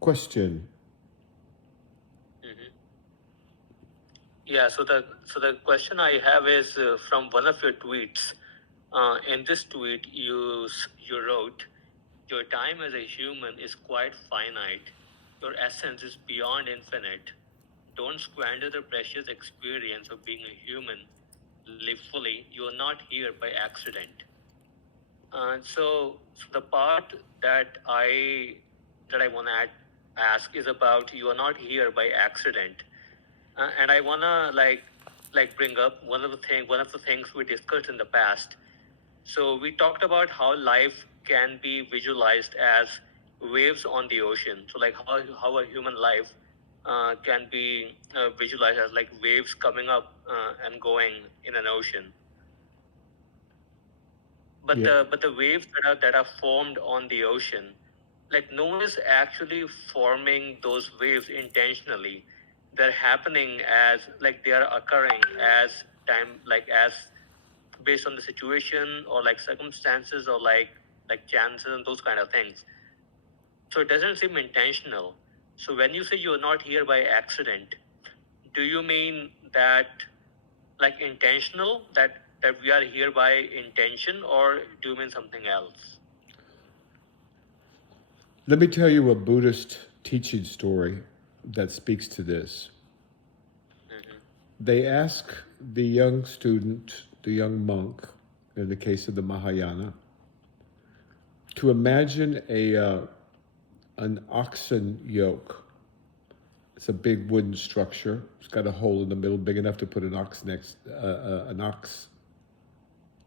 Question. Hmm. Yeah. So the question I have is from one of your tweets. In this tweet, you wrote, "Your time as a human is quite finite. Your essence is beyond infinite. Don't squander the precious experience of being a human. Live fully. You are not here by accident." So the part that I want to ask is about you are not here by accident, and I wanna bring up one of the things we discussed in the past. So we talked about how life can be visualized as waves on the ocean. So like how a human life can be visualized as like waves coming up and going in an ocean. But Yeah. the waves that are formed on the ocean, like no one is actually forming those waves intentionally. They're happening as like they are occurring as time, like as based on the situation or like circumstances or like chances and those kind of things. So it doesn't seem intentional. So when you say you're not here by accident, do you mean that like intentional, that we are here by intention, or do you mean something else? Let me tell you a Buddhist teaching story that speaks to this. Hmm. They ask the young student, the young monk, in the case of the Mahayana, to imagine an oxen yoke. It's a big wooden structure. It's got a hole in the middle big enough to put an ox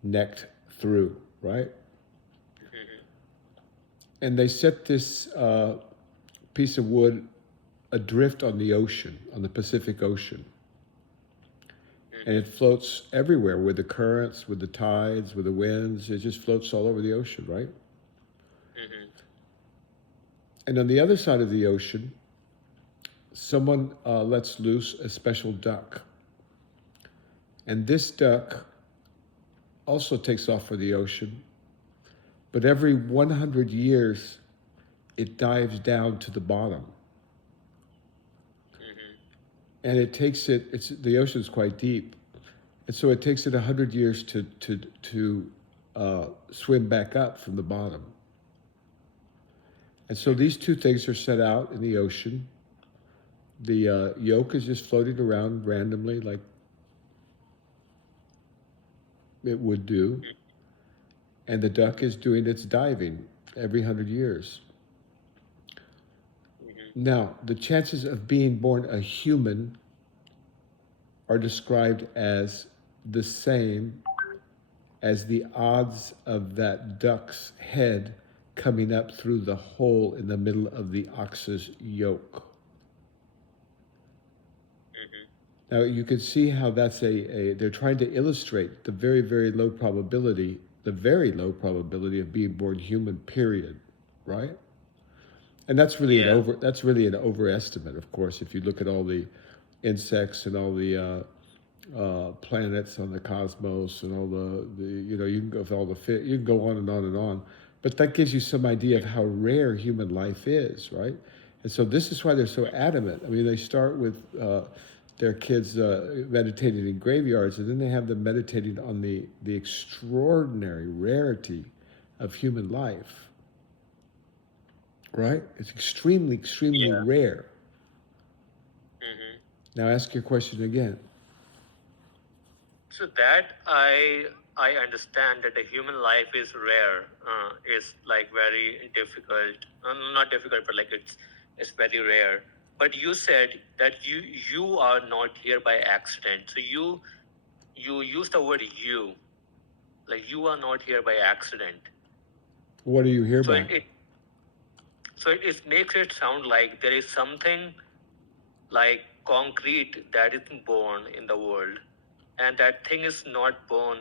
necked through, right? Hmm. And they set this piece of wood adrift on the ocean, on the Pacific Ocean. And it Hmm. floats everywhere with the currents, with the tides, with the winds. It just floats all over the ocean, right? Hmm. And on the other side of the ocean, someone lets loose a special duck. And this duck also takes off for the ocean, but every 100 years, it dives down to the bottom. Hmm. And the ocean's quite deep. And so it takes it 100 years to swim back up from the bottom. And so these Hmm. two things are set out in the ocean. The yolk is just floating around randomly, like it would do, and the duck is doing its diving every 100 years. Hmm. Now, the chances of being born a human are described as the same as the odds of that duck's head coming up through the hole in the middle of the ox's yoke. Hmm. Now you can see how they're trying to illustrate the very low probability of being born human, period, right? And Yeah. that's really an overestimate, of course, if you look at all the insects and all the planets on the cosmos and all the you can go with all the you can go on and on and on, but that gives you some idea of how rare human life is, right? And so this is why they're so adamant. I mean, they start with their kids meditating in graveyards, and then they have them meditating on the extraordinary rarity of human life, right? It's extremely, extremely Yeah. rare. Hmm. Now ask your question again. So that I understand that the human life is rare, is like very difficult. Not difficult, but like it's very rare. But you said that you are not here by accident. So you use the word you, like you are not here by accident. What are you here So by? it makes it sound like there is something like concrete that is born in the world, and that thing is not born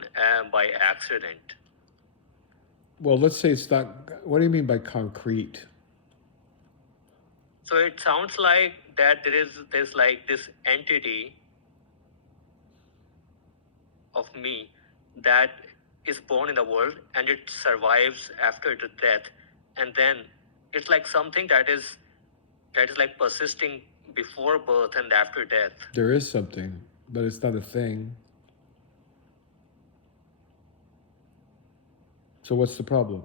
by accident. Well, let's say it's not. What do you mean by concrete? So it sounds like that there's like this entity of me that is born in the world and it survives after the death, and then it's like something that is that is like persisting before birth and after death. There is something, but it's not a thing. So what's the problem?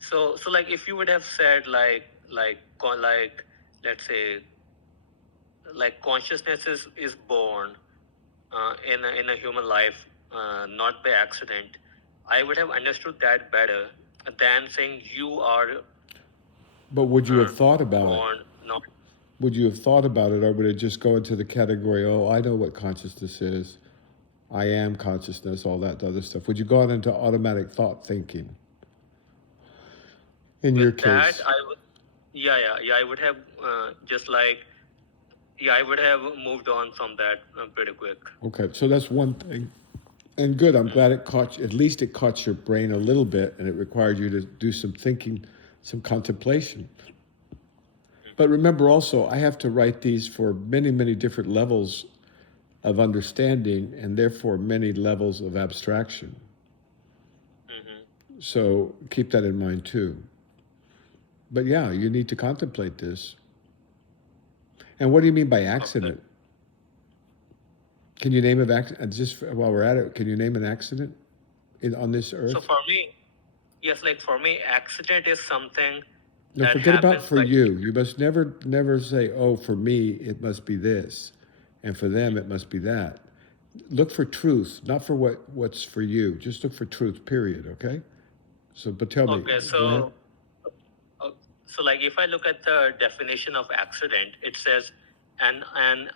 So like if you would have said like let's say like consciousness is born in a human life, not by accident, I would have understood that better than saying you are But would you have thought about it? born not. Would you have thought about it, or would it just go into the category, oh, I know what consciousness is, I am consciousness, all that other stuff? Would you go on into automatic thought thinking? In your With that, case, I would have just like I would have moved on from that pretty quick. okay, so that's one thing. And good, I'm glad it caught you, at least it caught your brain a little bit, and it required you to do some thinking, some contemplation. But remember also, I have to write these for many, many different levels of understanding and therefore many levels of abstraction. So keep that in mind too. But yeah, you need to contemplate this. And what do you mean by accident? Can you name an accident? Just while we're at it, can you name an accident on this earth? So for me, yes, like for me, accident is something. No, forget about for you. You must never say, oh, for me, it must be this. And for them, it must be that. Look for truth, not for what's for you. Just look for truth, period, okay? So, but tell me. Okay, so like if I look at the definition of accident, it says an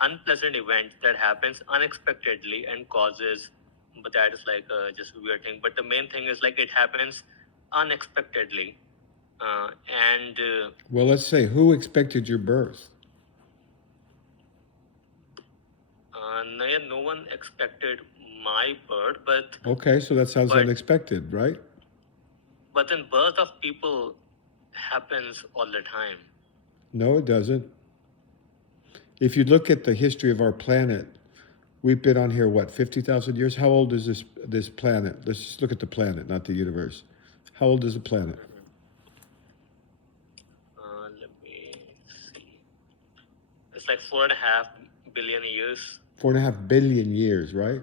unpleasant event that happens unexpectedly and causes, but that is like just a weird thing. But the main thing is like it happens unexpectedly. Well, let's say, who expected your birth? No one expected my birth, but okay, so that sounds unexpected, right? But then birth of people happens all the time. No, it doesn't. If you look at the history of our planet, we've been on here, what, 50,000 years? How old is this planet? Let's just look at the planet, not the universe. How old is the planet? Let me see. It's like 4.5 billion years. 4.5 billion years, right?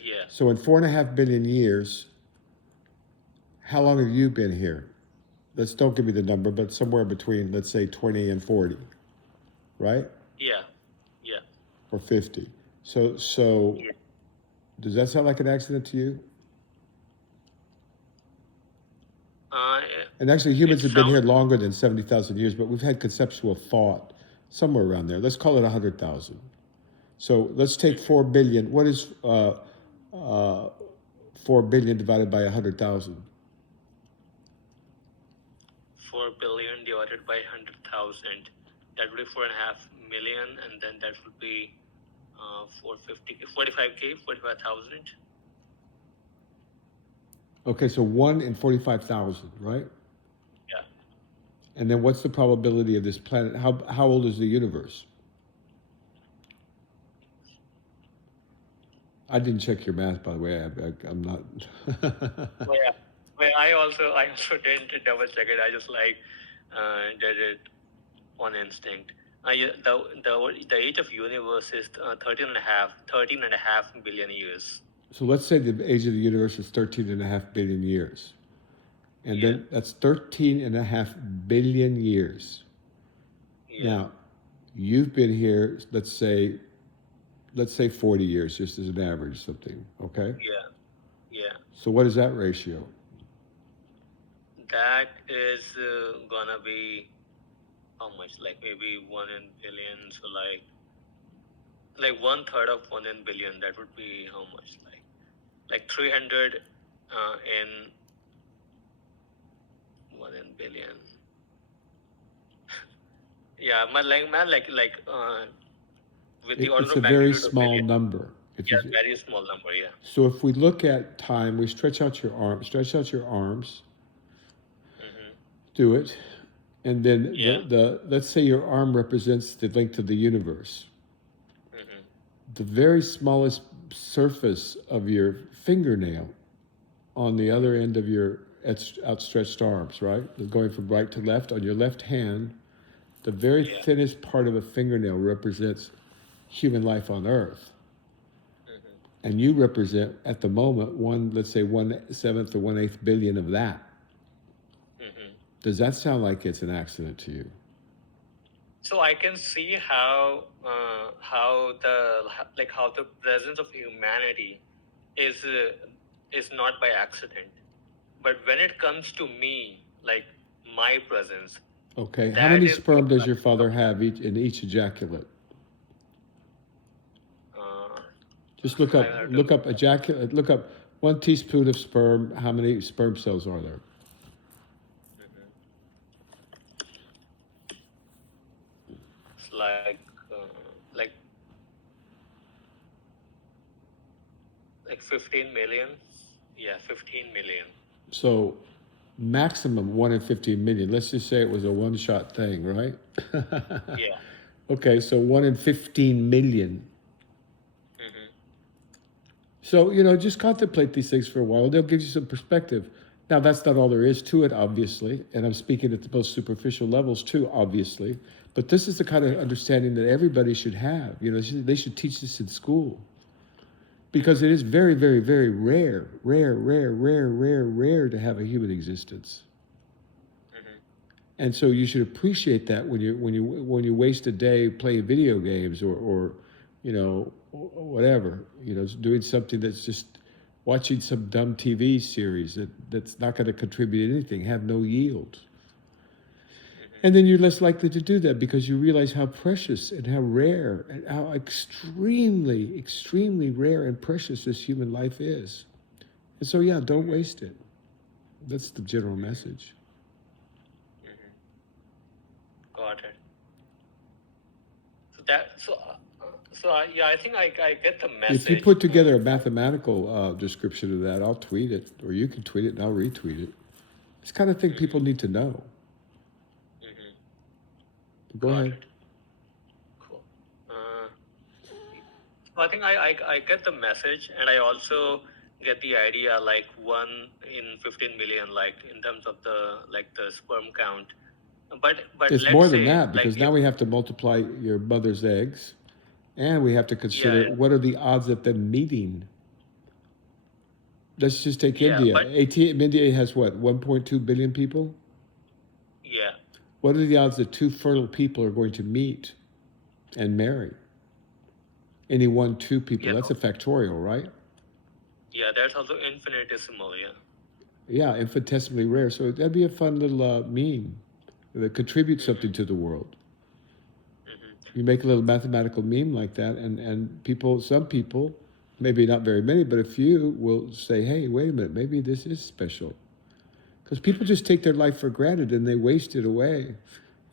Yeah. So in 4.5 billion years, how long have you been here? Don't give me the number, but somewhere between, let's say, 20 and 40, right? Yeah. Or 50. So yeah. Does that sound like an accident to you? And actually, humans have been here longer than 70,000 years, but we've had conceptual thought somewhere around there. Let's call it 100,000. So let's take 4 billion. What is 4 billion divided by 100,000? 4 billion divided by 100,000. That would be 4.5 million, and then that would be 45K, 45,000. Okay, so 1 in 45,000, right? Yeah. And then what's the probability of this planet? How old is the universe? I didn't check your math, by the way. I'm not. Well, I also didn't double check it. I just did it on instinct. The age of universe is 13 and a half billion years. So let's say the age of the universe is 13.5 billion years. And then that's 13.5 billion years. Yeah. Now, you've been here, let's say 40 years, just as an average, something, okay? Yeah. So what is that ratio? That is gonna be how much? Like maybe 1 in billion. So like 1/3 of 1 in billion. That would be how much? Like 300 in 1 in billion. Yeah, with the order it's of a very magnitude small billion. number. Very small number. Yeah. So if we look at time, we stretch out your arms. Do it. And then let's say your arm represents the length of the universe. The very smallest surface of your fingernail on the other end of your outstretched arms, right? Going from right to left. On your left hand, the very Yeah. thinnest part of a fingernail represents human life on Earth. And you represent, at the moment, let's say 1/7 or 1/8 billion of that. Does that sound like it's an accident to you? So I can see how the presence of humanity is not by accident, but when it comes to me, like my presence. Okay. How many That is sperm does your father have in each ejaculate? Just look up ejaculate. Look up 1 teaspoon of sperm. How many sperm cells are there? It's like 15 million. Yeah, 15 million. So maximum 1 in 15 million. Let's just say it was a one-shot thing, right? Yeah. Okay, so 1 in 15 million. So, just contemplate these things for a while. They'll give you some perspective. Now, that's not all there is to it, obviously. And I'm speaking at the most superficial levels, too, obviously. But this is the kind of understanding that everybody should have. They should teach this in school. Because it is very, very, very rare to have a human existence. And so you should appreciate that when you waste a day playing video games or whatever, doing something that's just watching some dumb TV series that's not going to contribute anything, have no yield. And then you're less likely to do that because you realize how precious and how rare and how extremely, extremely rare and precious this human life is. And so, yeah, don't waste it. That's the general message. Got it. I think I get the message. If you put together a mathematical description of that, I'll tweet it, or you can tweet it and I'll retweet it. It's the kind of thing people need to know. Go ahead. Cool. So I think I get the message, and I also get the idea, like 1 in 15 million, like in terms of the sperm count. But it's let's more than say, that, because now we have to multiply your mother's eggs, and we have to consider what are the odds of them meeting. Let's just take India. India has what, 1.2 billion people? Yeah. What are the odds that 2 fertile people are going to meet and marry? Any 2 people, that's a factorial, right? Yeah, that's also infinitesimal, yeah. Yeah, infinitesimally rare. So that'd be a fun little meme that contributes something to the world. You make a little mathematical meme like that, and some people, maybe not very many, but a few will say, hey, wait a minute, maybe this is special. Because people just take their life for granted and they waste it away.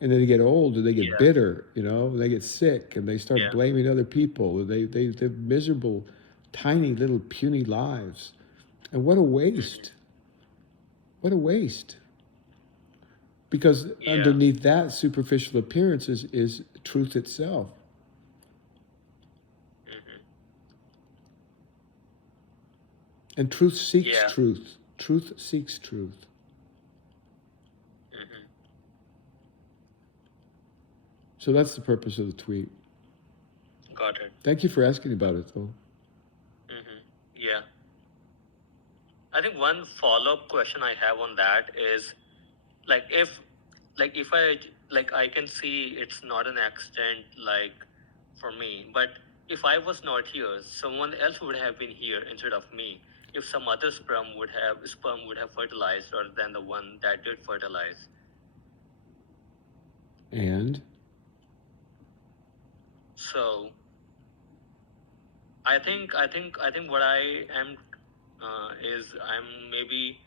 And then they get old and they get bitter, they get sick and they start blaming other people. They live miserable, tiny little puny lives. And what a waste. What a waste. Because underneath that superficial appearance is truth itself. And truth seeks truth. Truth seeks truth. So that's the purpose of the tweet. Got it. Thank you for asking about it, though. Yeah. I think one follow-up question I have on that is, if I can see it's not an accident, for me, but if I was not here, someone else would have been here instead of me. If some other sperm would have fertilized rather than the one that did fertilize. And? So I think what I am I'm maybe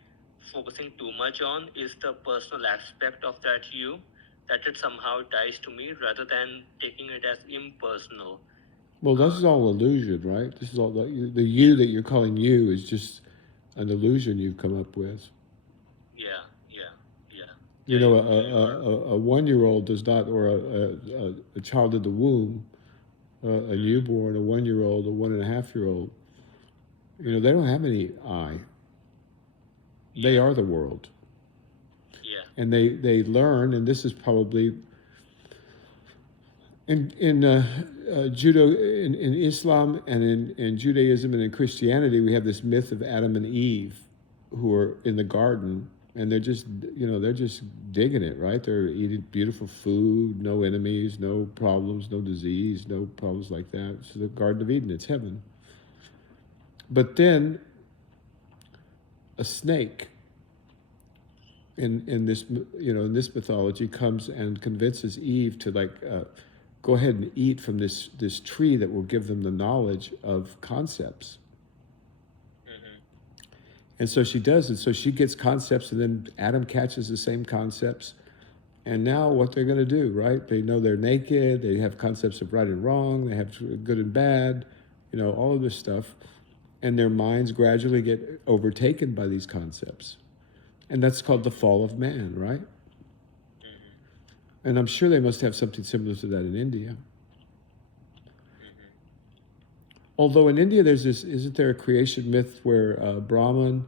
focusing too much on is the personal aspect of that that it somehow ties to me rather than taking it as impersonal. Well, this is all illusion, right? This is all the you that you're calling you is just an illusion you've come up with. Yeah. A 1-year-old does not, or a child in the womb, a newborn, a 1-year-old, a 1.5-year-old, they don't have any I. They are the world. Yeah. And they learn, and this is probably in judo, in Islam, and in Judaism and in Christianity, we have this myth of Adam and Eve, who are in the garden, and they're just digging it, right? They're eating beautiful food, no enemies, no problems, no disease, no problems like that. It's the Garden of Eden. It's heaven. But then a snake in this in this mythology comes and convinces Eve to go ahead and eat from this tree that will give them the knowledge of concepts. And so she does, and so she gets concepts, and then Adam catches the same concepts. And now what they're going to do, right? They know they're naked, they have concepts of right and wrong, they have good and bad, all of this stuff. And their minds gradually get overtaken by these concepts. And that's called the fall of man, right? And I'm sure they must have something similar to that in India. Although in India, isn't there a creation myth where Brahman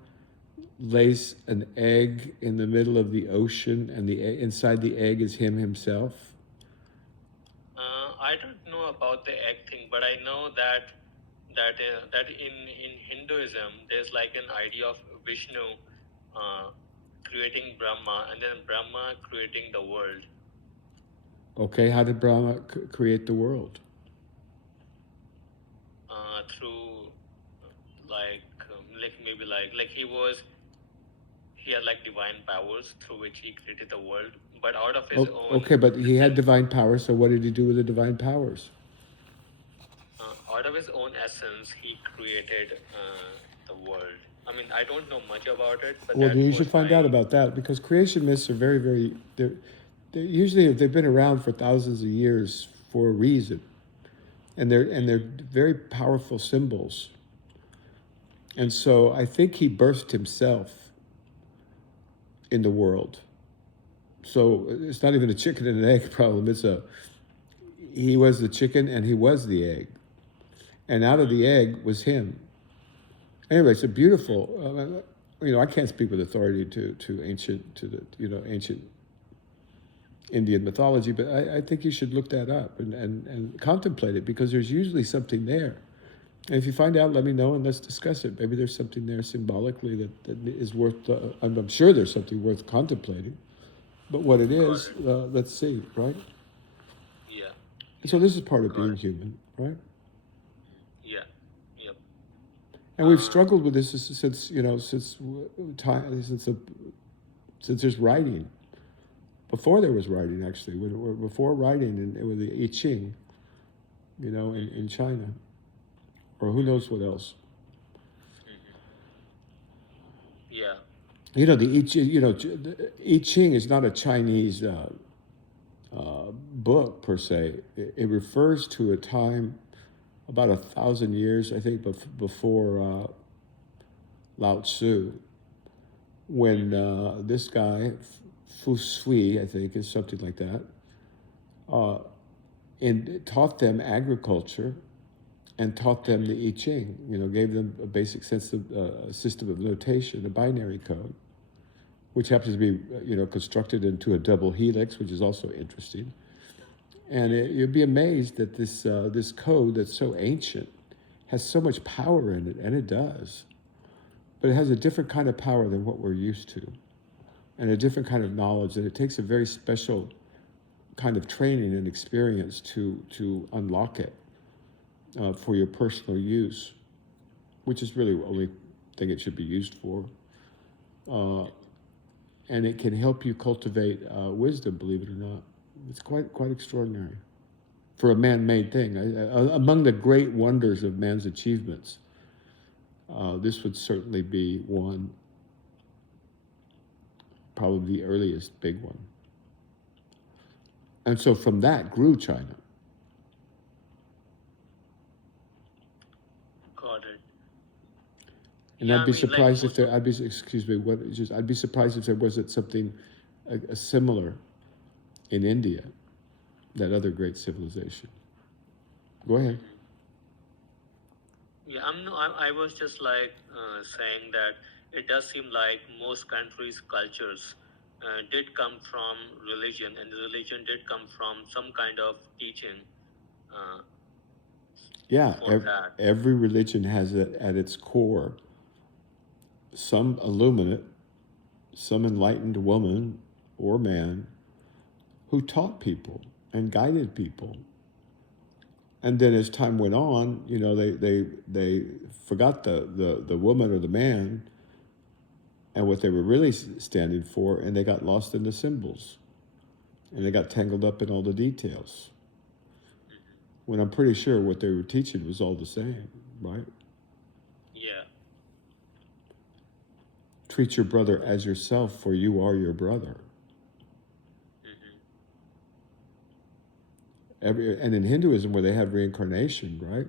lays an egg in the middle of the ocean, and inside the egg is him himself? I don't know about the egg thing, but I know that in Hinduism there's like an idea of Vishnu creating Brahma, and then Brahma creating the world. Okay, how did Brahma create the world? Through maybe he had like divine powers through which he created the world, but out of his own. Okay, but he had divine powers, so what did he do with the divine powers? Out of his own essence, he created the world. I mean, I don't know much about it, but well, you should find out about that, because creation myths are very, very. They're usually they've been around for thousands of years for a reason, and they're very powerful symbols. And so I think he birthed himself in the world. So it's not even a chicken and an egg problem. He was the chicken and he was the egg, and out of the egg was him. Anyway, it's a beautiful. I can't speak with authority to ancient Indian mythology, but I think you should look that up and contemplate it, because there's usually something there. And if you find out, let me know and let's discuss it. Maybe there's something there symbolically that is worth. I'm sure there's something worth contemplating, but what it is, let's see, right? Yeah. And so this is part of being human, right? Yeah. Yep. And we've struggled with this since there's writing. Before there was writing, actually, before writing, with the I Ching, in China, or who knows what else. Yeah. The I Ching is not a Chinese book per se. It refers to a time about 1,000 years, I think, before Lao Tzu, when this guy, Fu Sui, I think, is something like that, and taught them agriculture and taught them the I Ching, gave them a basic system of notation, a binary code, which happens to be, constructed into a double helix, which is also interesting. And you'd be amazed that this code that's so ancient has so much power in it, and it does. But it has a different kind of power than what we're used to, and a different kind of knowledge, and it takes a very special kind of training and experience to unlock it for your personal use, which is really the only thing it should be used for. And it can help you cultivate wisdom, believe it or not. It's quite extraordinary for a man-made thing. Among the great wonders of man's achievements, this would certainly be one, probably the earliest big one. And so from that grew China. Got it. And yeah, I'd be surprised if there. I'd be surprised if there wasn't something a similar in India, that other great civilization. Go ahead. Yeah, I was just saying that it does seem like most countries' cultures did come from religion, and religion did come from some kind of teaching uh, Yeah, for that. every religion has it at its core some illuminate, some enlightened woman or man who taught people and guided people. And then as time went on, they forgot the woman or the man and what they were really standing for, and they got lost in the symbols. And they got tangled up in all the details. When I'm pretty sure what they were teaching was all the same, right? Yeah. Treat your brother as yourself, for you are your brother. And in Hinduism, where they have reincarnation, right?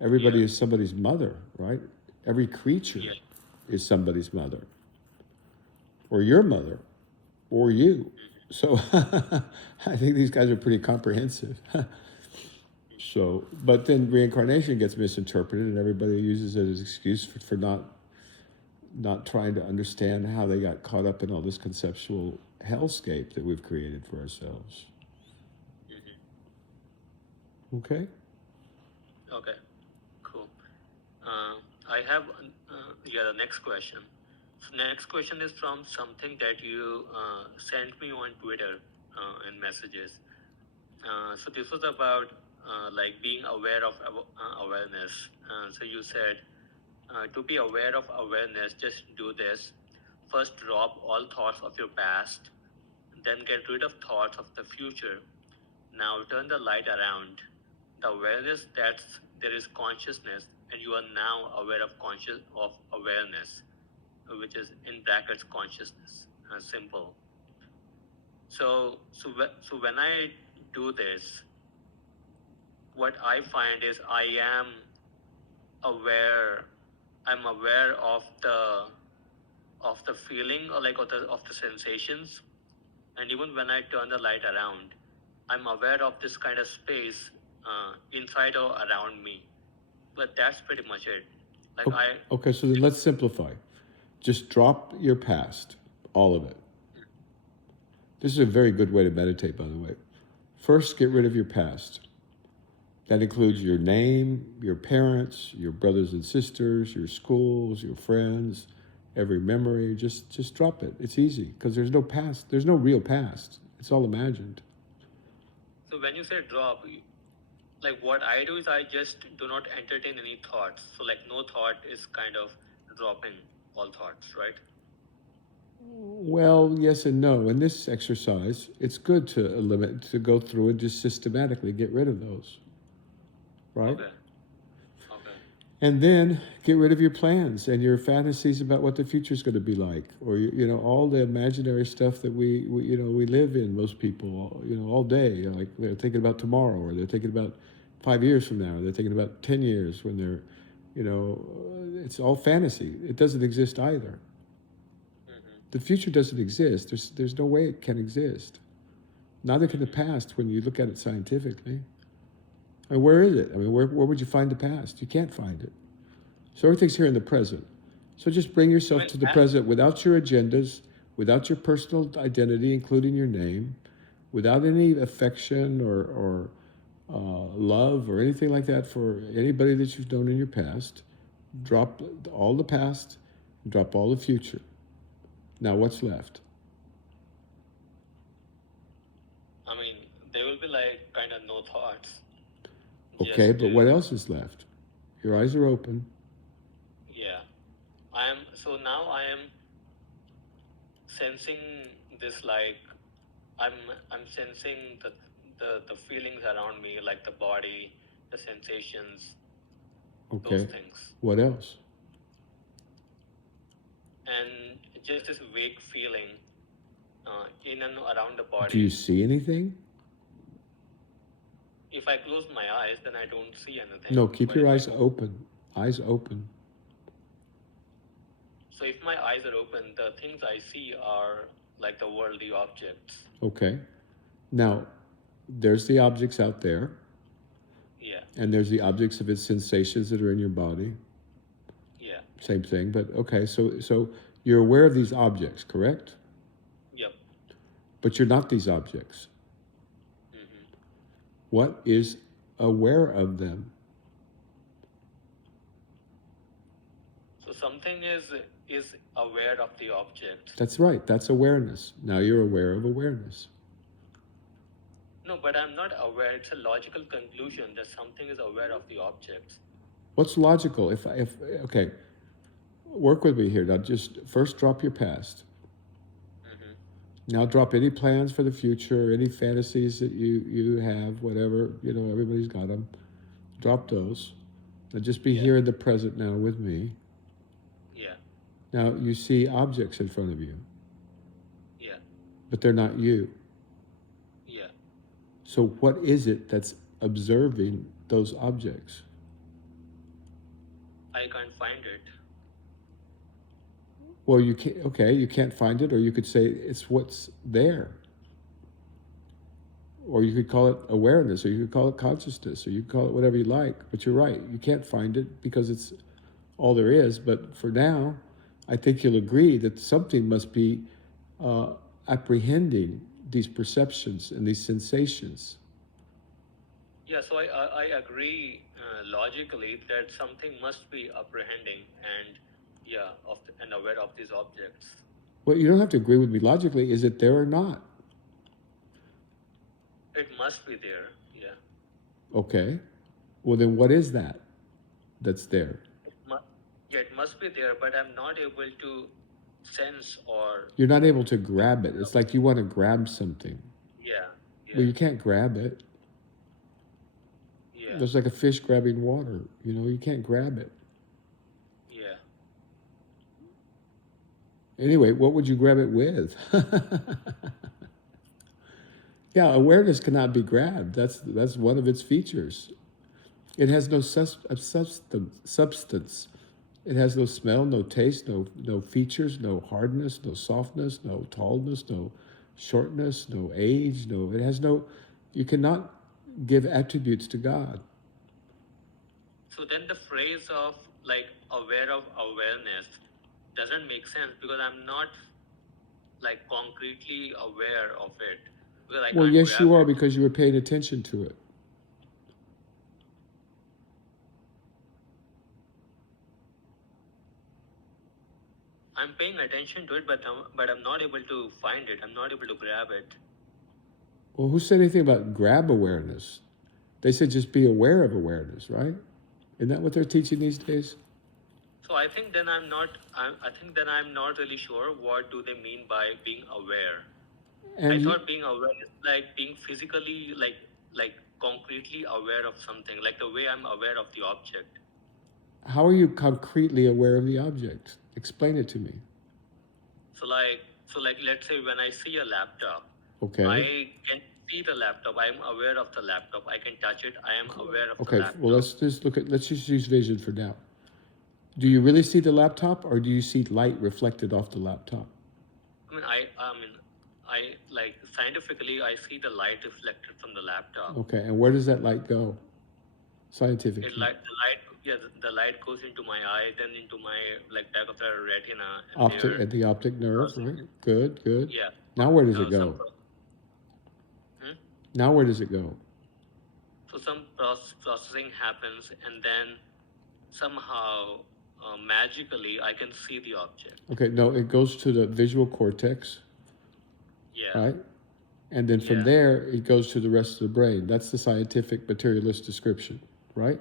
Everybody Yeah. is somebody's mother, right? Every creature Yeah. is somebody's mother, or your mother, or you. So I think these guys are pretty comprehensive. So, but then reincarnation gets misinterpreted, and everybody uses it as an excuse for not trying to understand how they got caught up in all this conceptual hellscape that we've created for ourselves. Okay? Okay. Cool. I have the next question. So next question is from something that you sent me on Twitter in messages. So this was about like being aware of awareness. So you said to be aware of awareness, just do this. First, drop all thoughts of your past, then get rid of thoughts of the future. Now turn the light around. The awareness that there is consciousness, and you are now aware of awareness, which is in brackets consciousness. Simple. So when I do this, what I find is I am aware. I'm aware of the feeling, or like of the sensations, and even when I turn the light around, I'm aware of this kind of space inside or around me. But that's pretty much it. Like Okay, so then let's simplify. Just drop your past, all of it. This is a very good way to meditate, by the way. First, get rid of your past. That includes your name, your parents, your brothers and sisters, your schools, your friends, every memory. Just drop it. It's easy because there's no past. There's no real past. It's all imagined. So when you say drop, like what I do is I just do not entertain any thoughts. So like no thought is kind of dropping all thoughts, right? Well, yes and no. In this exercise, it's good to go through and just systematically get rid of those, right? Okay. Okay. And then get rid of your plans and your fantasies about what the future is going to be like, or all the imaginary stuff that we live in. Most people, all day, like they're thinking about tomorrow, or they're thinking about 5 years from now, or they're thinking about 10 years when they're, it's all fantasy. It doesn't exist either. The future doesn't exist. There's no way it can exist. Neither can the past when you look at it scientifically. I mean, where is it? I mean, where would you find the past? You can't find it. So everything's here in the present. So just bring yourself to the present without your agendas, without your personal identity, including your name, without any affection or love or anything like that for anybody that you've known in your past. Drop all the past, drop all the future. Now what's left? I mean, there will be like kind of no thoughts. Okay, but what else is left? Your eyes are open. Yeah. Now I am sensing this, like I'm sensing the feelings around me, like the body, the sensations, those things. What else? And just this vague feeling in and around the body. Do you see anything? If I close my eyes, then I don't see anything. No, keep your eyes open. Eyes open. So if my eyes are open, the things I see are like the worldly objects. Okay. Now, there's the objects out there. Yeah. And there's the objects of its sensations that are in your body. Yeah. Same thing, but okay. So you're aware of these objects, correct? Yep. But you're not these objects. Mm-hmm. What is aware of them? So something is aware of the object. That's right. That's awareness. Now you're aware of awareness. No, but I'm not aware. It's a logical conclusion that something is aware of the objects. What's logical? If okay, work with me here. Now just first drop your past. Mm-hmm. Now drop any plans for the future, any fantasies that you have, whatever, everybody's got them. Drop those. Now just be here in the present now with me. Yeah. Now you see objects in front of you. Yeah. But they're not you. Yeah. So what is it that's observing those objects? I can't find it. Well, you can't find it, or you could say it's what's there. Or you could call it awareness, or you could call it consciousness, or you could call it whatever you like. But you're right, you can't find it because it's all there is. But for now, I think you'll agree that something must be apprehending these perceptions and these sensations. Yeah, so I agree logically that something must be apprehending and and aware of these objects. Well, you don't have to agree with me logically. Is it there or not? It must be there, yeah. Okay. Well, then what is that that's there? It must be there, but I'm not able to sense or... You're not able to grab it. It's like you want to grab something. Yeah. Well, you can't grab it. Yeah. There's like a fish grabbing water. You can't grab it. Yeah. Anyway, what would you grab it with? Yeah, awareness cannot be grabbed. That's one of its features. It has no substance. It has no smell, no taste, no features, no hardness, no softness, no tallness, no shortness, no age, it has no, you cannot give attributes to God. So then the phrase of like aware of awareness doesn't make sense because I'm not like concretely aware of it. Well, yes, you are, because you were paying attention to it. I'm paying attention to it, but I'm not able to find it. I'm not able to grab it. Well, who said anything about grab awareness? They said just be aware of awareness, right? Isn't that what they're teaching these days? So I think then I'm not really sure what do they mean by being aware. And I thought being aware is like being physically like concretely aware of something, like the way I'm aware of the object. How are you concretely aware of the object? Explain it to me. So like let's say when I see a laptop, okay, I can see the laptop. I am aware of the laptop. I can touch it. I am aware of the laptop. Well, let's just use vision for now. Do you really see the laptop, or do you see light reflected off the laptop? I like scientifically, I see the light reflected from the laptop. Okay, and where does that light go? Scientifically, the light goes into my eye, then into my back of the retina. The optic nerve, right? Good. Yeah. Now where does it go? Now where does it go? So some processing happens, and then somehow magically I can see the object. Okay, no, it goes to the visual cortex. Yeah. Right? And then from there, it goes to the rest of the brain. That's the scientific materialist description, right?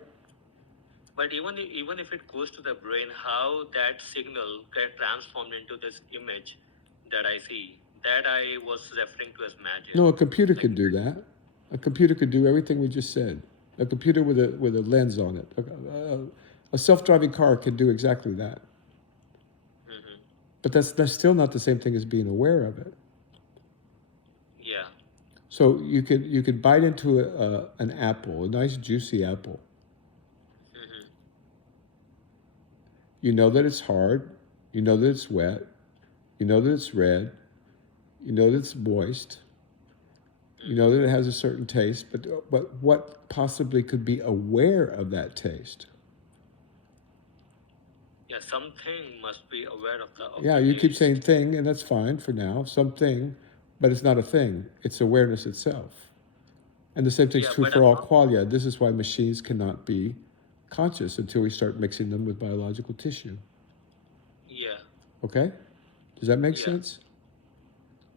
But even if it goes to the brain, how that signal get transformed into this image that I see, that I was referring to as magic. No, a computer could do that. A computer could do everything we just said. A computer with a lens on it. A self-driving car can do exactly that. Mm-hmm. But that's still not the same thing as being aware of it. Yeah. So you could bite into an apple, a nice juicy apple. Mm-hmm. You know that it's hard. You know that it's wet. You know that it's red. You know that it's moist. You know that it has a certain taste. But what possibly could be aware of that taste? Yeah, something must be aware of Yeah, the you keep taste. saying thing, and that's fine for now, something, but it's not a thing. It's awareness itself. And the same thing's Yeah, true but for all qualia. This is why machines cannot be conscious until we start mixing them with biological tissue. yeah, Okay? Does that make yeah, sense?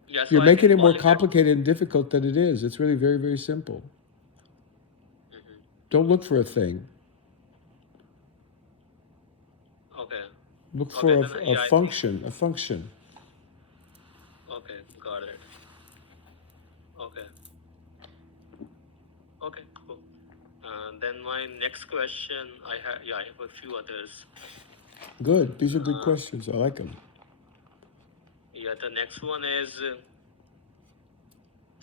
yeah. So You're I making think it more calling that. complicated and difficult than it is. It's really very, very simple. Mhm. Don't look for a thing. Okay, Look okay. for Then a yeah, I think. function, a function. Okay, got it. Okay, okay, cool. Then my next question, I have a few others. Good. These are good Uh, questions. I like them. yeah, the next one is.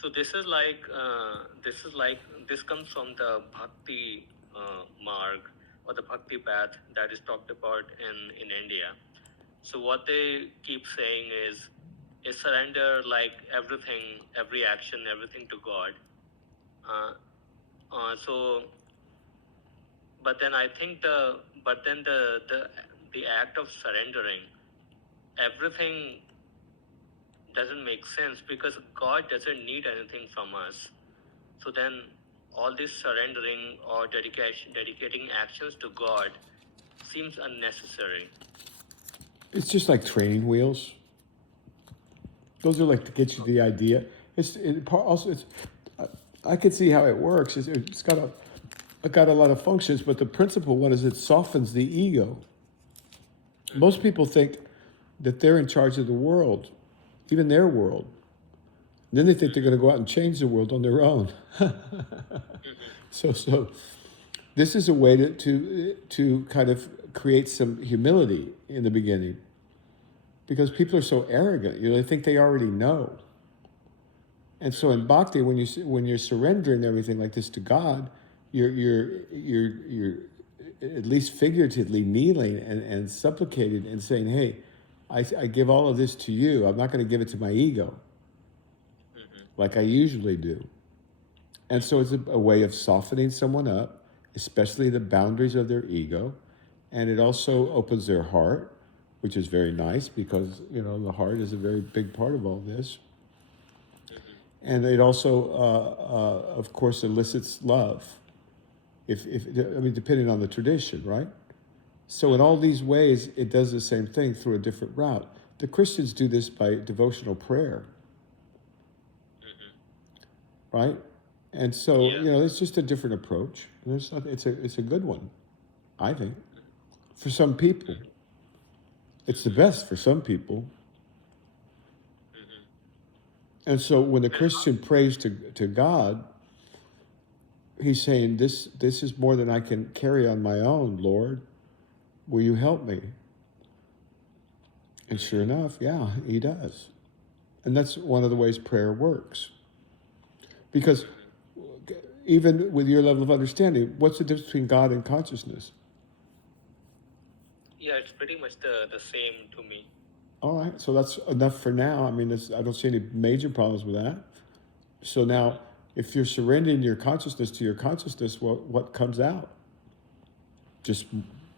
So this comes from the Bhakti marg or the Bhakti path that is talked about in India. So what they keep saying is surrender like everything, every action, everything to God. Uh, so, but then I think the act of surrendering everything doesn't make sense because God doesn't need anything from us. So then all this surrendering or dedicating actions to God seems unnecessary. It's just like training wheels. Those are like to get you the idea. Also it's. I can see how it works. It's got a lot of functions, but the principal one is it softens the ego. Most people think that they're in charge of the world, even their world. And then they think they're going to go out and change the world on their own. Mhm. So this is a way to kind of create some humility in the beginning, because people are so arrogant. They think they already know. And so in bhakti, when you're surrendering everything like this to God, you're at least figuratively kneeling and supplicating and saying, "Hey, I give all of this to you. I'm not going to give it to my ego Mhm. like I usually do." And so it's a way of softening someone up, especially the boundaries of their ego, and it also opens their heart, which is very nice because the heart is a very big part of all this. Mhm. And it also, of course, elicits love. If I mean, depending on the tradition, right? So in all Mhm. these ways, it does the same thing through a different route. The Christians do this by devotional prayer, Mhm. right? And so Yeah. it's just a different approach. It's a good one, I think, for some people. It's the Mhm. best for some people. Mhm. And so when the And Christian prays to God, he's saying, this is more than I can carry on my own, Lord. Will you help me? And sure Mhm. enough, yeah, he does. And that's one of the ways prayer works. Because Mhm. even with your level of understanding, what's the difference between God and consciousness? Yeah, it's pretty much the same to me. All right, so that's enough for now. I mean, I don't see any major problems with that. So now, Mhm. if you're surrendering your consciousness to your consciousness, what comes out? Just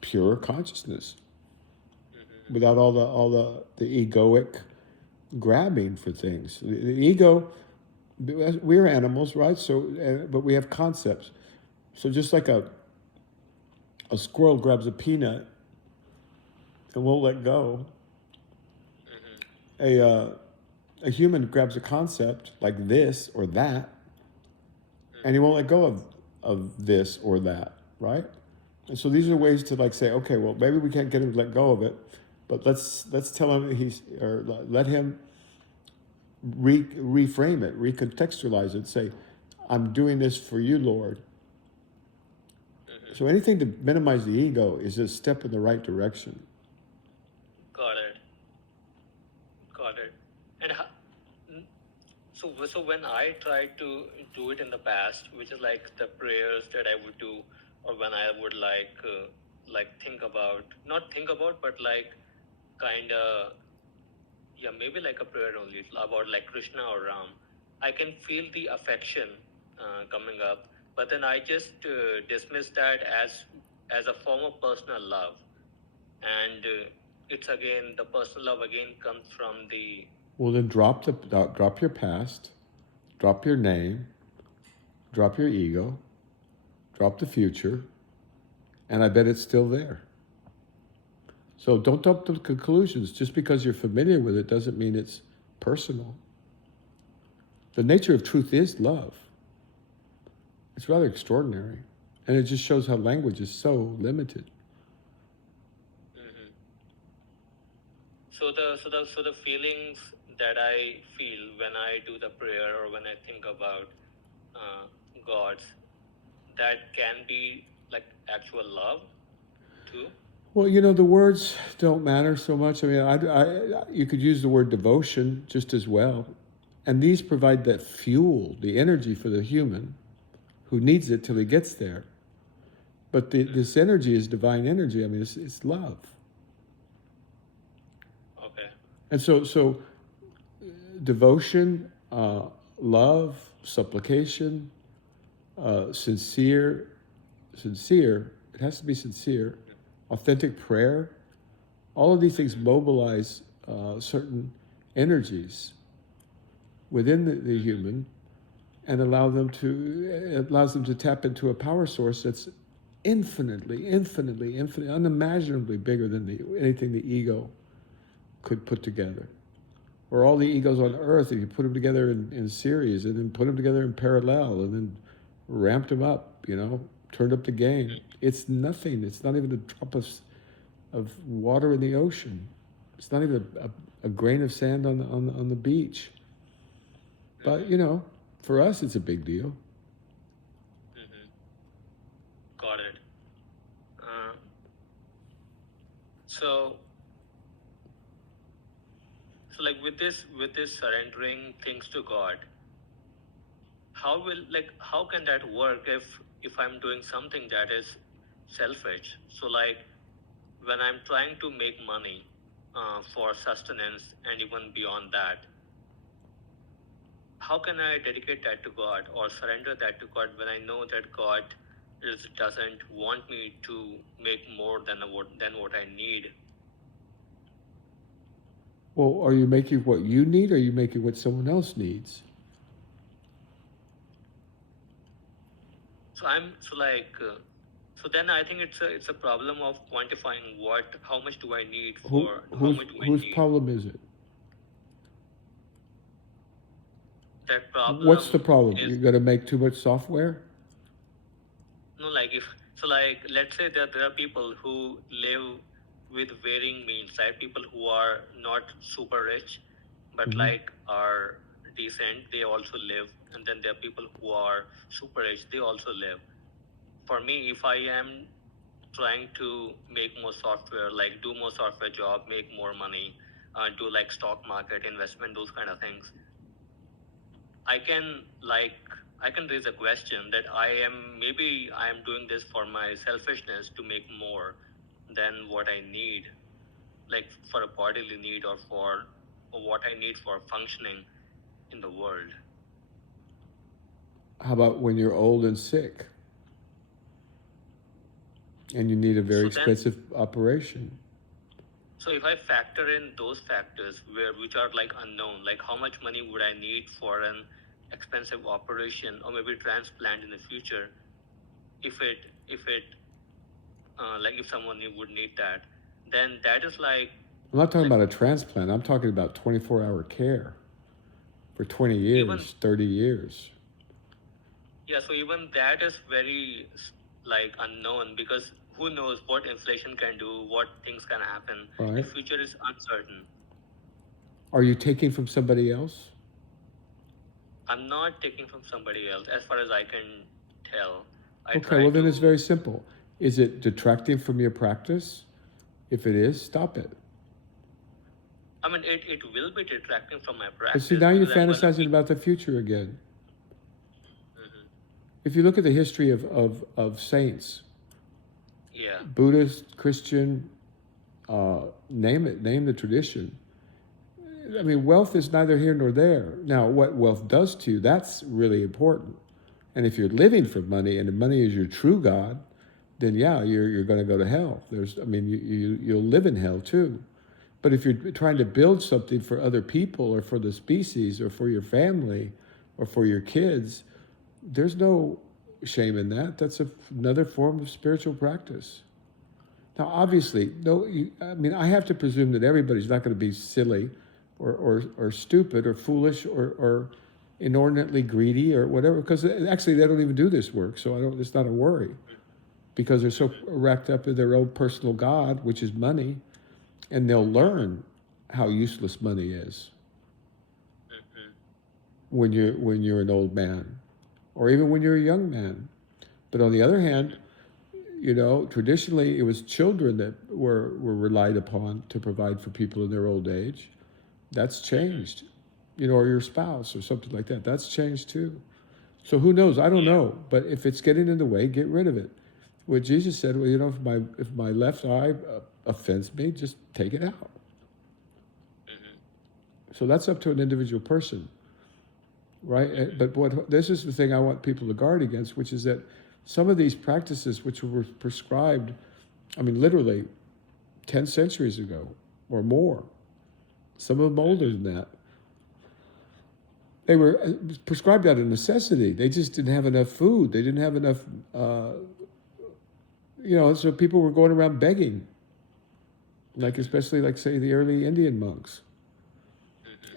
pure consciousness, Mhm. without the egoic grabbing for things. The ego, we're animals, right? So, but we have concepts. So just like a squirrel grabs a peanut and won't let go, Mhm. a a human grabs a concept like this or that, and he Mhm. won't let go of this or that, right? And so these are Mhm. ways to like say, okay, well maybe we can't get him to let go of it, but let's tell him or let him reframe it, recontextualize it, say, I'm doing this for you, Lord. Mhm. So anything to minimize the ego is a step in the right direction. Got it. Got it. And mm, so when I tried to do it in the past, which is like the prayers that I would do, or when I would think about, not think about, but like kind of, yeah, maybe like a prayer only about like Krishna or Ram. I can feel the affection coming up, but then I just dismiss that as a form of personal love, and it's again the personal love again comes from the. Well, then drop your past, drop your name, drop your ego, drop the future, and I bet it's still there. So don't jump to conclusions. Just because you're familiar with it doesn't mean it's personal. The nature of truth is love. It's rather extraordinary. And it just shows how language is so limited. Mhm. So the feelings that I feel when I do the prayer or when I think about uh, gods, that can be like actual love too. Well, the words don't matter so much. I mean, you could use the word devotion just as well. And these provide that fuel, the energy for the human who needs it till he gets there. But this energy is divine energy. I mean, it's love. Okay. And so devotion, love, supplication, sincere, it has to be sincere, authentic prayer, all of these things mobilize certain energies within the human and it allows them to tap into a power source that's infinitely, unimaginably bigger than anything the ego could put together. Or all the egos on earth, if you put them together in series and then put them together in parallel and then ramped them up, turned up the game. It's nothing. It's not even a drop of water in the ocean. It's not even a grain of sand on the beach. But, for us, it's a big deal. Mm-hmm. Got it. So like with this surrendering things to God, how can that work if I'm doing something that is selfish? So like when I'm trying to make money for sustenance and even beyond that, how can I dedicate that to God or surrender that to God when I know that God doesn't want me to make more than what I need? Well, are you making what you need or are you making what someone else needs? So then I think it's a problem of quantifying how much do I need Whose problem is it? That problem What's the problem? is You're going to make too much software? no, like let's say that there are people who live with varying means, right? People who are not super rich but Mhm. like are decent, they also live, and then there are people who are super rich, they also live. For me, if I am trying to make more software, like do more software job, make more money, do like stock market investment, those kind of things, I can raise a question that I am doing this for my selfishness to make more than what I need, like for a bodily need or what I need for functioning in the world. How about when you're old and sick and you need a very So then, expensive operation? so if I factor in those factors which are like unknown, like how much money would I need for an expensive operation or maybe transplant in the future, if if someone would need that, then that is like. I'm not talking Like about a transplant. I'm talking about 24-hour care for 20 even years, 30 years. yeah, so even that is very like unknown, because who knows what inflation can do, what things can happen. The Right? future is uncertain. Are you taking from somebody else? I'm not taking from somebody else as far as I can tell. I Okay, try well, then it's to. very simple. Is it detracting from your practice? If it is, stop it. I mean, it will be detracting from my But see, practice now you're because I'm going to fantasizing be. about the future again. Mhm. If you look at the history of saints, Yeah. Buddhist, Christian, name the tradition. I mean, wealth is neither here nor there. Now, what wealth does to you, that's really important. And if you're living for money and the money is your true God, then yeah, you're going to go to hell. You'll live in hell too. But if you're trying to build something for other people or for the species or for your family or for your kids, there's no shame in that. That's another form of spiritual practice. Now, obviously, I have to presume that everybody's not going to be silly or stupid or foolish or inordinately greedy or whatever, because actually they don't even do this work, so it's not a worry, because they're so wrapped up in their own personal God, which is money, and they'll learn how useless money is when you're an old man, or even when you're a young man. But on the other hand, traditionally it was children that were relied upon to provide for people in their old age. That's changed, or your spouse or something like that. That's changed too. So who knows? I don't know. But if it's getting in the way, get rid of it. What Jesus said, well, if my left eye offends me, just take it out. So that's up to an individual person, right? But this is the thing I want people to guard against, which is that some of these practices which were prescribed, literally 10 centuries ago or more, some of them older than that, they were prescribed out of necessity. They just didn't have enough food. They didn't have enough, so people were going around begging, especially say the early Indian monks.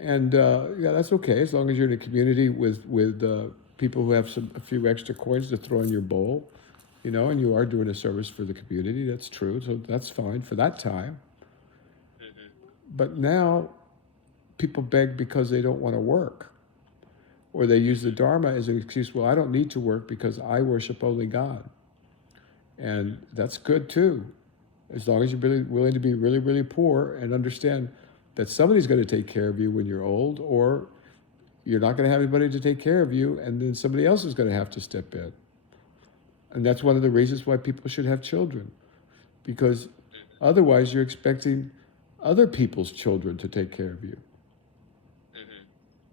And that's okay, as long as you're in a community with people who have a few extra coins to throw in your bowl, and you are doing a service for the community. That's true, so that's fine for that time. But now, people beg because they don't want to work, or they use the Dharma as an excuse. Well, I don't need to work because I worship only God, and that's good too, as long as you're really willing to be really, really poor and understand that somebody's going to take care of you when you're old, or you're not going to have anybody to take care of you, and then somebody else is going to have to step in. And that's one of the reasons why people should have children, because otherwise you're expecting other people's children to take care of you.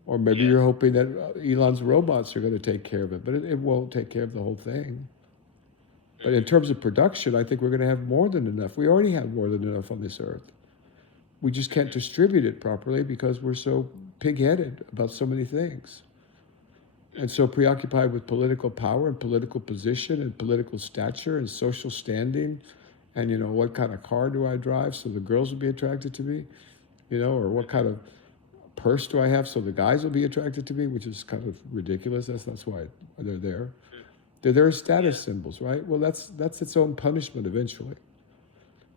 Or maybe you're hoping that Elon's robots are going to take care of it, but it won't take care of the whole thing. But in terms of production, I think we're going to have more than enough. We already have more than enough on this earth. We just can't distribute it properly because we're so pig-headed about so many things, and so preoccupied with political power and political position and political stature and social standing, and what kind of car do I drive so the girls will be attracted to me, or what kind of purse do I have so the guys will be attracted to me, which is kind of ridiculous. That's why they're there. They're there as status symbols, right? Well, that's its own punishment eventually.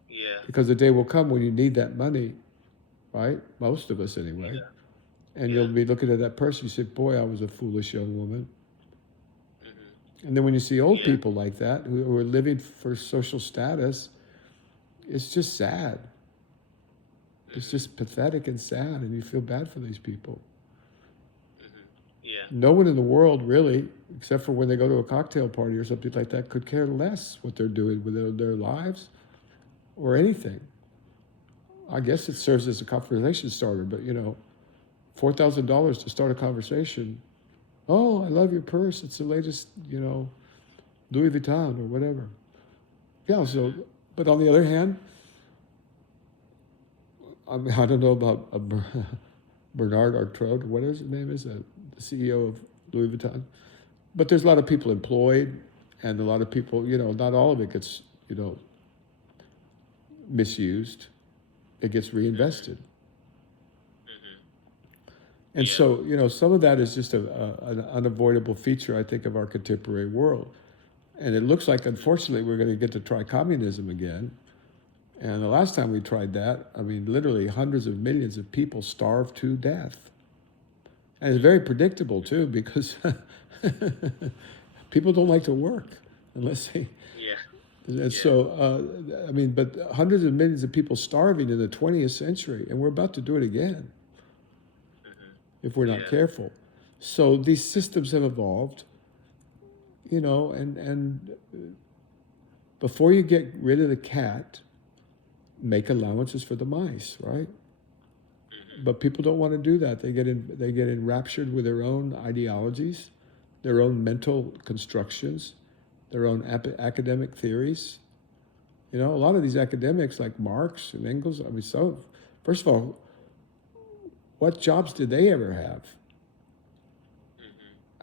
Yeah. Because the day will come when you need that money, right? Most of us anyway. Yeah. And you'll be looking at that person, you say, boy, I was a foolish young woman. And then when you see old people like that, who are living for social status, it's just sad. It's just pathetic and sad, and you feel bad for these people. Yeah. No one in the world really, except for when they go to a cocktail party or something like that, could care less what they're doing with their lives or anything. I guess it serves as a conversation starter, but $4,000 to start a conversation. Oh, I love your purse. It's the latest, Louis Vuitton or whatever. Yeah, so, but on the other hand, I don't know about Bernard Artaud, what is his name is, the CEO of Louis Vuitton. But there's a lot of people employed, and a lot of people, not all of it gets, misused. It gets reinvested. And so, some of that is just an unavoidable feature, I think, of our contemporary world. And it looks like, unfortunately, we're going to get to try communism again. And the last time we tried that, literally hundreds of millions of people starved to death. And it's very predictable, too, because people don't like to work unless they... And so, but hundreds of millions of people starving in the 20th century, and we're about to do it again if we're not careful. So these systems have evolved, and before you get rid of the cat, make allowances for the mice, right? But people don't want to do that. They get enraptured with their own ideologies, their own mental constructions, their own academic theories. You know, a lot of these academics like Marx and Engels, I mean, so, first of all, what jobs did they ever have?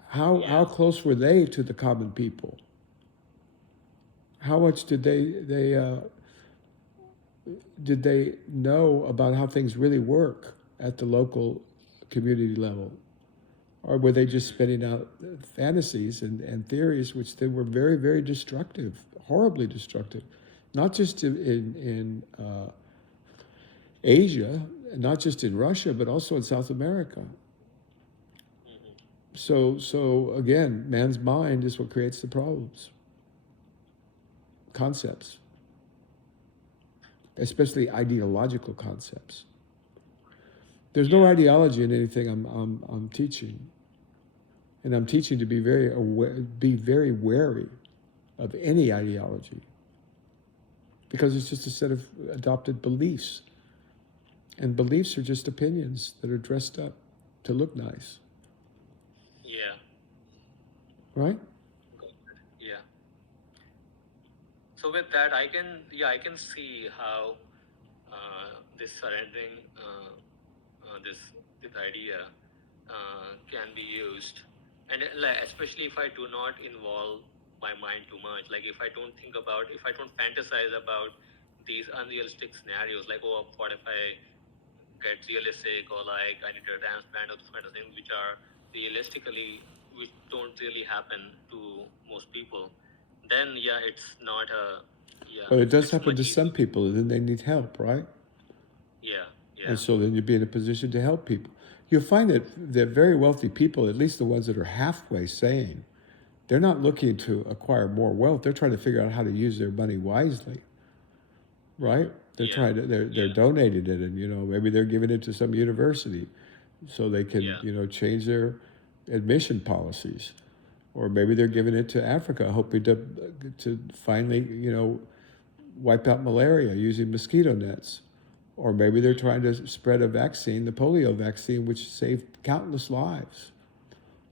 How close were they to the common people? How much did they know about how things really work at the local community level? Or were they just spitting out fantasies and theories which they were very, very destructive, horribly destructive, not just in Asia, not just in Russia, but also in South America. So again, man's mind is what creates the problems. Concepts, especially ideological concepts. There's no ideology in anything I'm teaching, and I'm teaching to be very wary of any ideology, because it's just a set of adopted beliefs, and beliefs are just opinions that are dressed up to look nice. Yeah. Right? Yeah. So with that, I can see how this surrendering, this idea can be used, and like, especially if I do not involve my mind too much, like if I don't fantasize about these unrealistic scenarios, like, oh, what if I get really sick, or like I need a transplant, or those kind of things which don't really happen to most people, then it's not a But it does it's happen much to easier. some people, and then they need help, right? Yeah, yeah, And so then you'd be in a position to help people. You'll find that very wealthy people, at least the ones that are halfway sane, they're not looking to acquire more wealth. They're trying to figure out how to use their money wisely, right? They're yeah, trying to they're donating it, and maybe they're giving it to some university so they can yeah, change their admission policies, or maybe they're giving it to Africa, hoping to finally wipe out malaria using mosquito nets. Or maybe they're trying to spread a vaccine, the polio vaccine, which saved countless lives.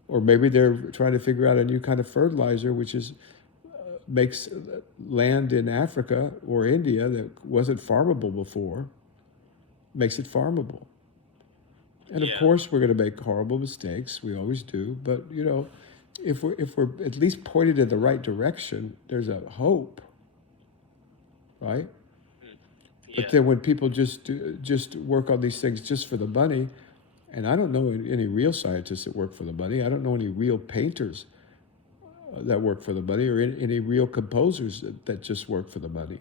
Or maybe they're trying to figure out a new kind of fertilizer, which makes land in Africa or India that wasn't farmable before, makes it farmable. And of course, we're going to make horrible mistakes. We always do. But if we're at least pointed in the right direction, there's a hope, right? But then when people just work on these things just for the money, and I don't know any real scientists that work for the money. I don't know any real painters that work for the money, or any real composers that just work for the money.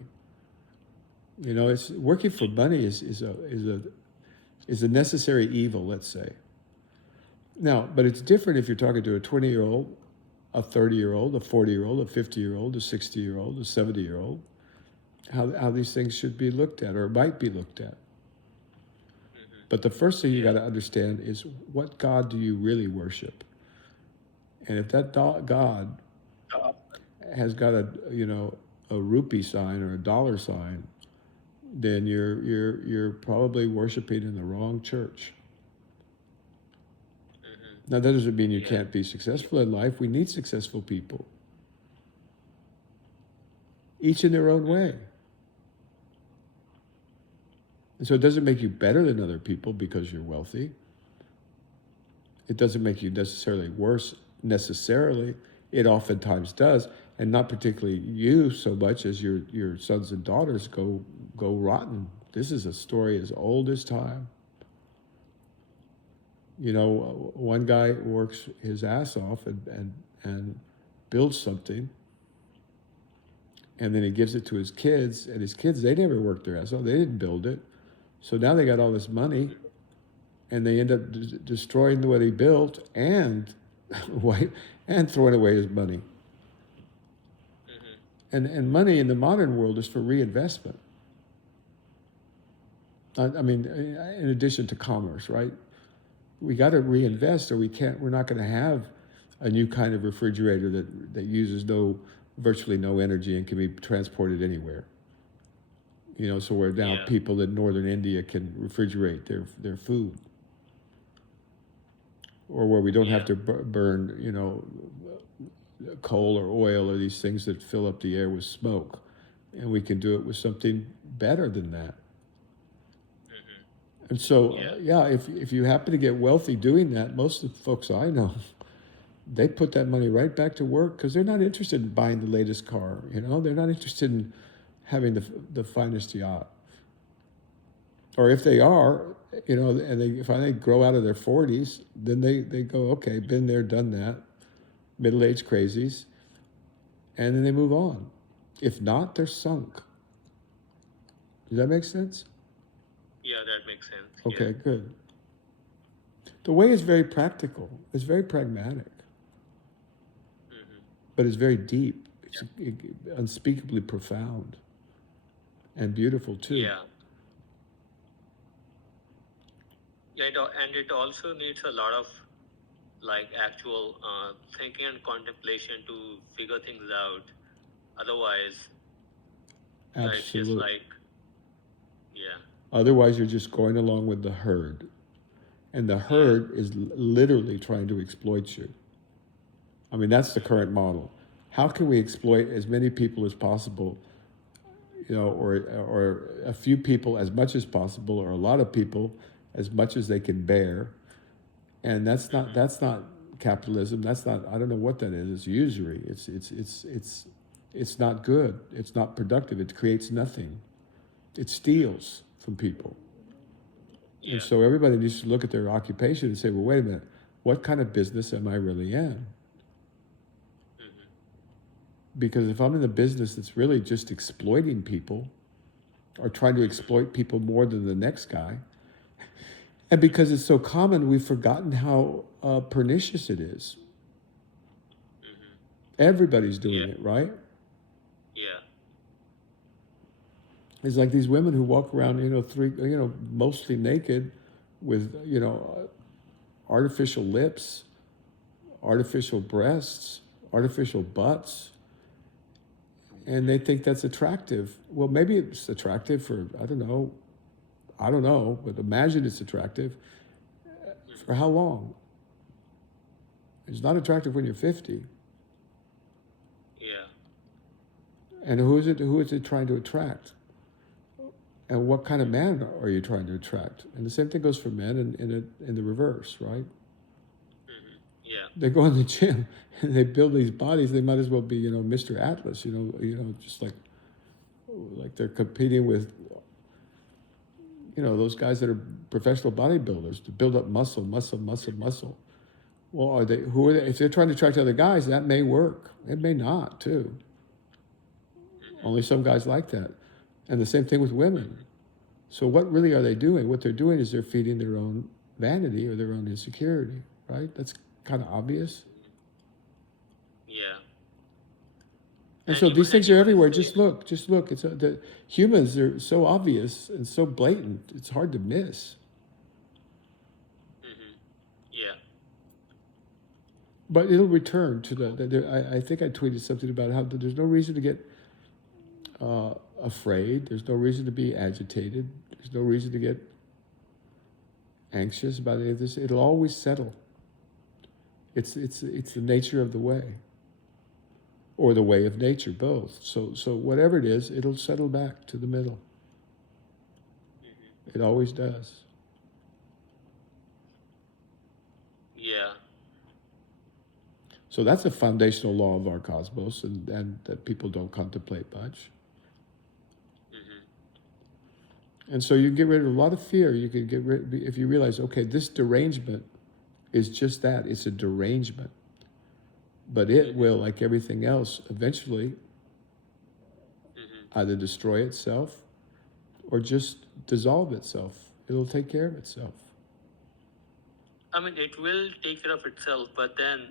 It's working for money is a necessary evil, let's say. Now, but it's different if you're talking to a 20-year-old, a 30-year-old, a 40-year-old, a 50-year-old, a 60-year-old, a 70-year-old. How these things should be looked at, or might be looked at. But the first thing you got to understand is, what God do you really worship? And if that God has got a rupee sign or a dollar sign, then you're probably worshiping in the wrong church. Now, that doesn't mean you can't be successful in life. We need successful people, each in their own way. And so it doesn't make you better than other people because you're wealthy. It doesn't make you necessarily worse, necessarily. It oftentimes does, and not particularly you so much as your sons and daughters go rotten. This is a story as old as time. One guy works his ass off and builds something, and then he gives it to his kids, and his kids, they never worked their ass off. They didn't build it. So now they got all this money, and they end up destroying what he built and throwing away his money. And money in the modern world is for reinvestment. I mean, in addition to commerce, right? We got to reinvest, or we're not going to have a new kind of refrigerator that uses virtually no energy and can be transported anywhere. So where now people in northern India can refrigerate their food, or where we don't have to burn coal or oil or these things that fill up the air with smoke. And we can do it with something better than that. And so, if you happen to get wealthy doing that, most of the folks I know, they put that money right back to work because they're not interested in buying the latest car. You know, they're not interested in having the finest yacht. Or if they are, you know, and they finally grow out of their 40s, then they go, okay, been there, done that, middle-aged crazies, and then they move on. If not, they're sunk. Does that make sense? Yeah, that makes sense. Okay, good. The way is very practical. It's very pragmatic. But it's very deep. It's unspeakably profound and beautiful too. Yeah. Yeah, and it also needs a lot of like actual thinking and contemplation to figure things out. Otherwise, it's just Absolutely. like, yeah. Otherwise, you're just going along with the herd. And the herd is literally trying to exploit you. I mean, that's the current model. How can we exploit as many people as possible, you know, or a few people as much as possible, or a lot of people as much as they can bear? And that's not capitalism. That's not, I don't know what that is. It's usury. It's not good. It's not productive. It creates nothing. It steals from people. Yeah. And so everybody needs to look at their occupation and say, well, wait a minute, what kind of business am I really in? Because if I'm in a business that's really just exploiting people or trying to exploit people more than the next guy, and because it's so common, we've forgotten how pernicious it is. Everybody's doing it, right? Yeah. It's like these women who walk around, mostly naked with, artificial lips, artificial breasts, artificial butts, and they think that's attractive. Well, maybe it's attractive for, I don't know, but imagine it's attractive. For how long? It's not attractive when you're 50. Yeah. And who is it trying to attract? And what kind of man are you trying to attract? And the same thing goes for men in the reverse, right? Yeah. They go in the gym and they build these bodies. They might as well be, Mr. Atlas, just like they're competing with, those guys that are professional bodybuilders to build up muscle. Well, who are they? If they're trying to attract other guys, that may work. It may not, too. Only some guys like that. And the same thing with women. So what really are they doing? What they're doing is they're feeding their own vanity or their own insecurity, right? That's kind of obvious. Yeah. And so these things are everywhere. Just look. It's the humans are so obvious and so blatant. It's hard to miss. Yeah. But it'll return to I think I tweeted something about how there's no reason to get afraid. There's no reason to be agitated. There's no reason to get anxious about any of this. It'll always settle. It's the nature of the way, or the way of nature, both. So whatever it is, it'll settle back to the middle. It always does. Yeah. So that's a foundational law of our cosmos, and that people don't contemplate much. And so you can get rid of a lot of fear. You can get rid, if you realize, okay, this derangement is just that. It's a derangement. But it will, like everything else, eventually either destroy itself or just dissolve itself. It'll take care of itself. I mean, it will take care of itself, but then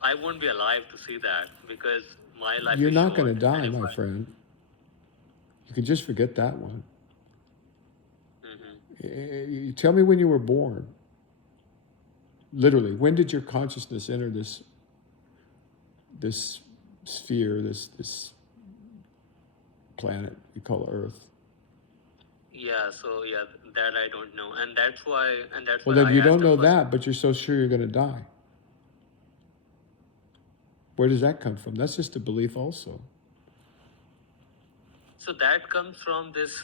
I won't be alive to see that because my life You're is not short. going to die, and if my friend. You can just forget that one. You tell me when you were born. Literally, when did your consciousness enter this sphere, this planet we call Earth? Yeah, so that I don't know, and that's why. Well, then you don't know that, but you're so sure you're going to die. Where does that come from? That's just a belief also. So that comes from this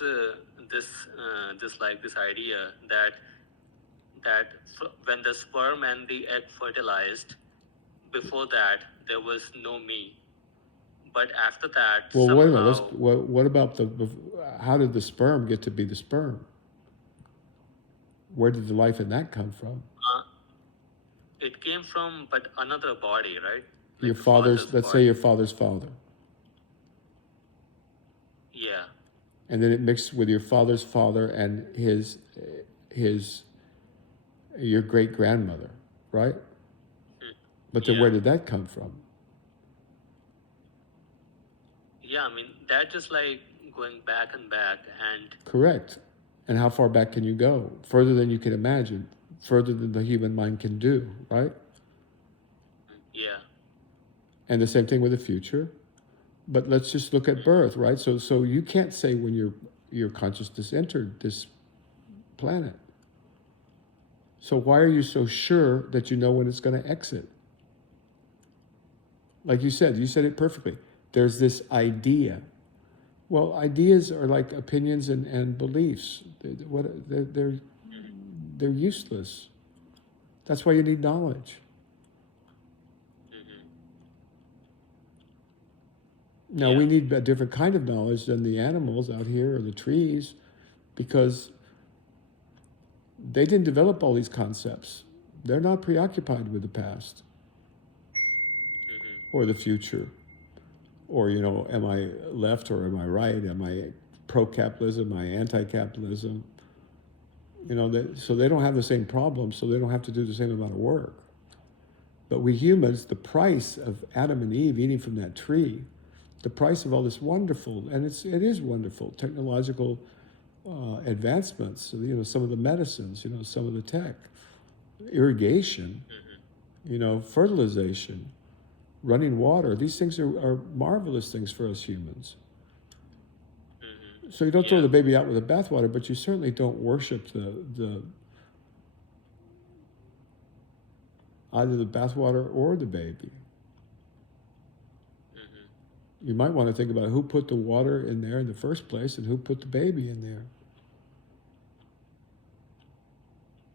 idea that when the sperm and the egg fertilized, before that there was no me, but after that Well, wait a minute. somehow What about how did the sperm get to be the sperm? Where did the life in that come from? it came from but another body, right? Your Like father's, let's say body. your father's father. Yeah. And then it mixed with your father's father and your great grandmother, right? But then Yeah. where did that come from? Yeah, I mean that just like going back and back and Correct. And how far back can you go? Further than you can imagine, further than the human mind can do, right? yeah. And the same thing with the future. But let's just look at birth, right? So you can't say when your consciousness entered this planet. So why are you so sure that you know when it's going to exit? Like you said it perfectly. There's this idea. Well, ideas are like opinions and beliefs. They're useless. That's why you need knowledge. Now, we need a different kind of knowledge than the animals out here or the trees, because they didn't develop all these concepts. They're not preoccupied with the past or the future. Or, am I left or am I right? Am I pro-capitalism? Am I anti-capitalism? So they don't have the same problems, so they don't have to do the same amount of work. But we humans, the price of Adam and Eve eating from that tree, the price of all this wonderful, and it is wonderful, technological advancements, some of the medicines, some of the tech, irrigation, fertilization, running water. These things are marvelous things for us humans. So you don't throw the baby out with the bathwater, but you certainly don't worship either the bathwater or the baby. You might want to think about who put the water in there in the first place and who put the baby in there.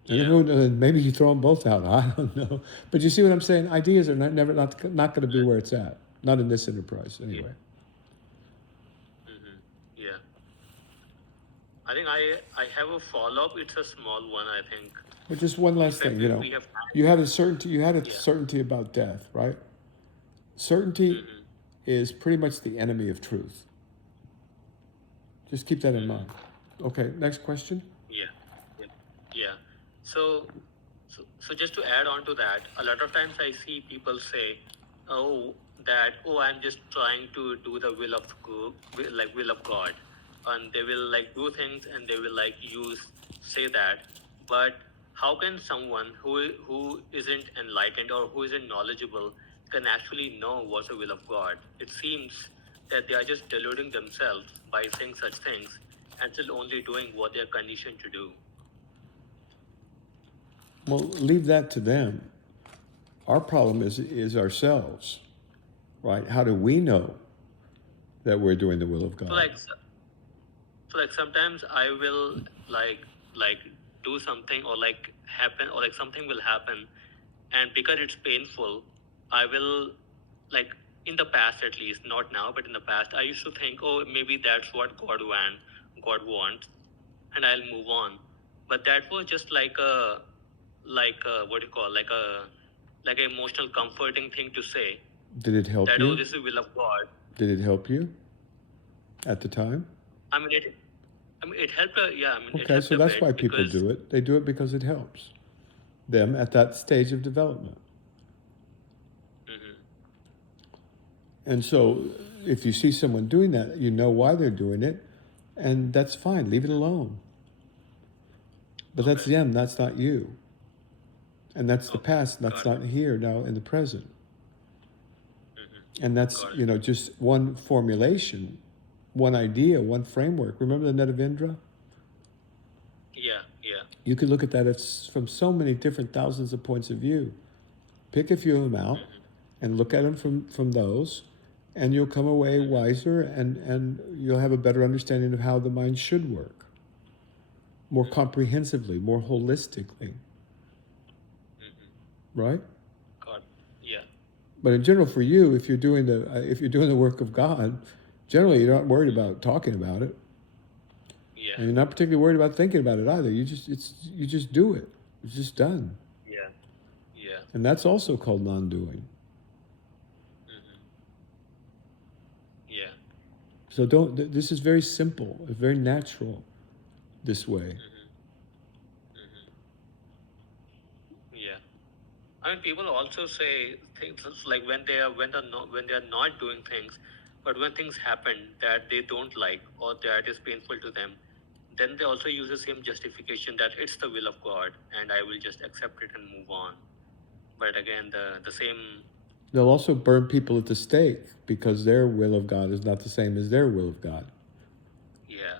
And maybe you throw them both out. I don't know. But you see what I'm saying? Ideas are not going to be where it's at. Not in this enterprise, anyway. Yeah. I think I have a follow-up. It's a small one, I think. But just one last thing, you had a certainty about death, right? Certainty is pretty much the enemy of truth. Just keep that in mind. Okay, next question. Yeah. So just to add on to that, a lot of times I see people say, I'm just trying to do the will of God, and they will like do things and they will like say that. But how can someone who isn't enlightened or who isn't knowledgeable can actually know what's the will of God? It seems that they are just deluding themselves by saying such things and still only doing what they are conditioned to do. Well, leave that to them. Our problem is ourselves, right? How do we know that we're doing the will of God? So like sometimes I will like do something or like happen or like something will happen, and because it's painful, I will like in the past, at least not now, but in the past, I used to think, maybe that's what God wants, and I'll move on. But that was just like a what do you call, like an emotional comforting thing to say. Did it help that you? This is the will of God. Did it help you at the time? I mean it helped. Okay, so that's why people do it. They do it because it helps them at that stage of development. And so if you see someone doing that, you know why they're doing it, and that's fine. Leave it alone. But that's them, that's not you. And that's the past, that's not here, now in the present. And that's, just one formulation, one idea, one framework. Remember the net of Indra? Yeah. You could look at that from so many different thousands of points of view. Pick a few of them out and look at them from those, and you'll come away wiser, and you'll have a better understanding of how the mind should work, more comprehensively, more holistically, right? God. Yeah. But in general, for you, if you're doing the work of God, generally you're not worried about talking about it, Yeah. and you're not particularly worried about thinking about it either. You just do it. It's just done, Yeah. Yeah. and that's also called non-doing. Yeah. So don't. This is very simple. It's very natural. This way. Yeah. I mean, people also say things like when they are not doing things, but when things happen that they don't like or that is painful to them, then they also use the same justification that it's the will of God and I will just accept it and move on. But again, the same. They'll also burn people at the stake because their will of God is not the same as their will of God. Yeah.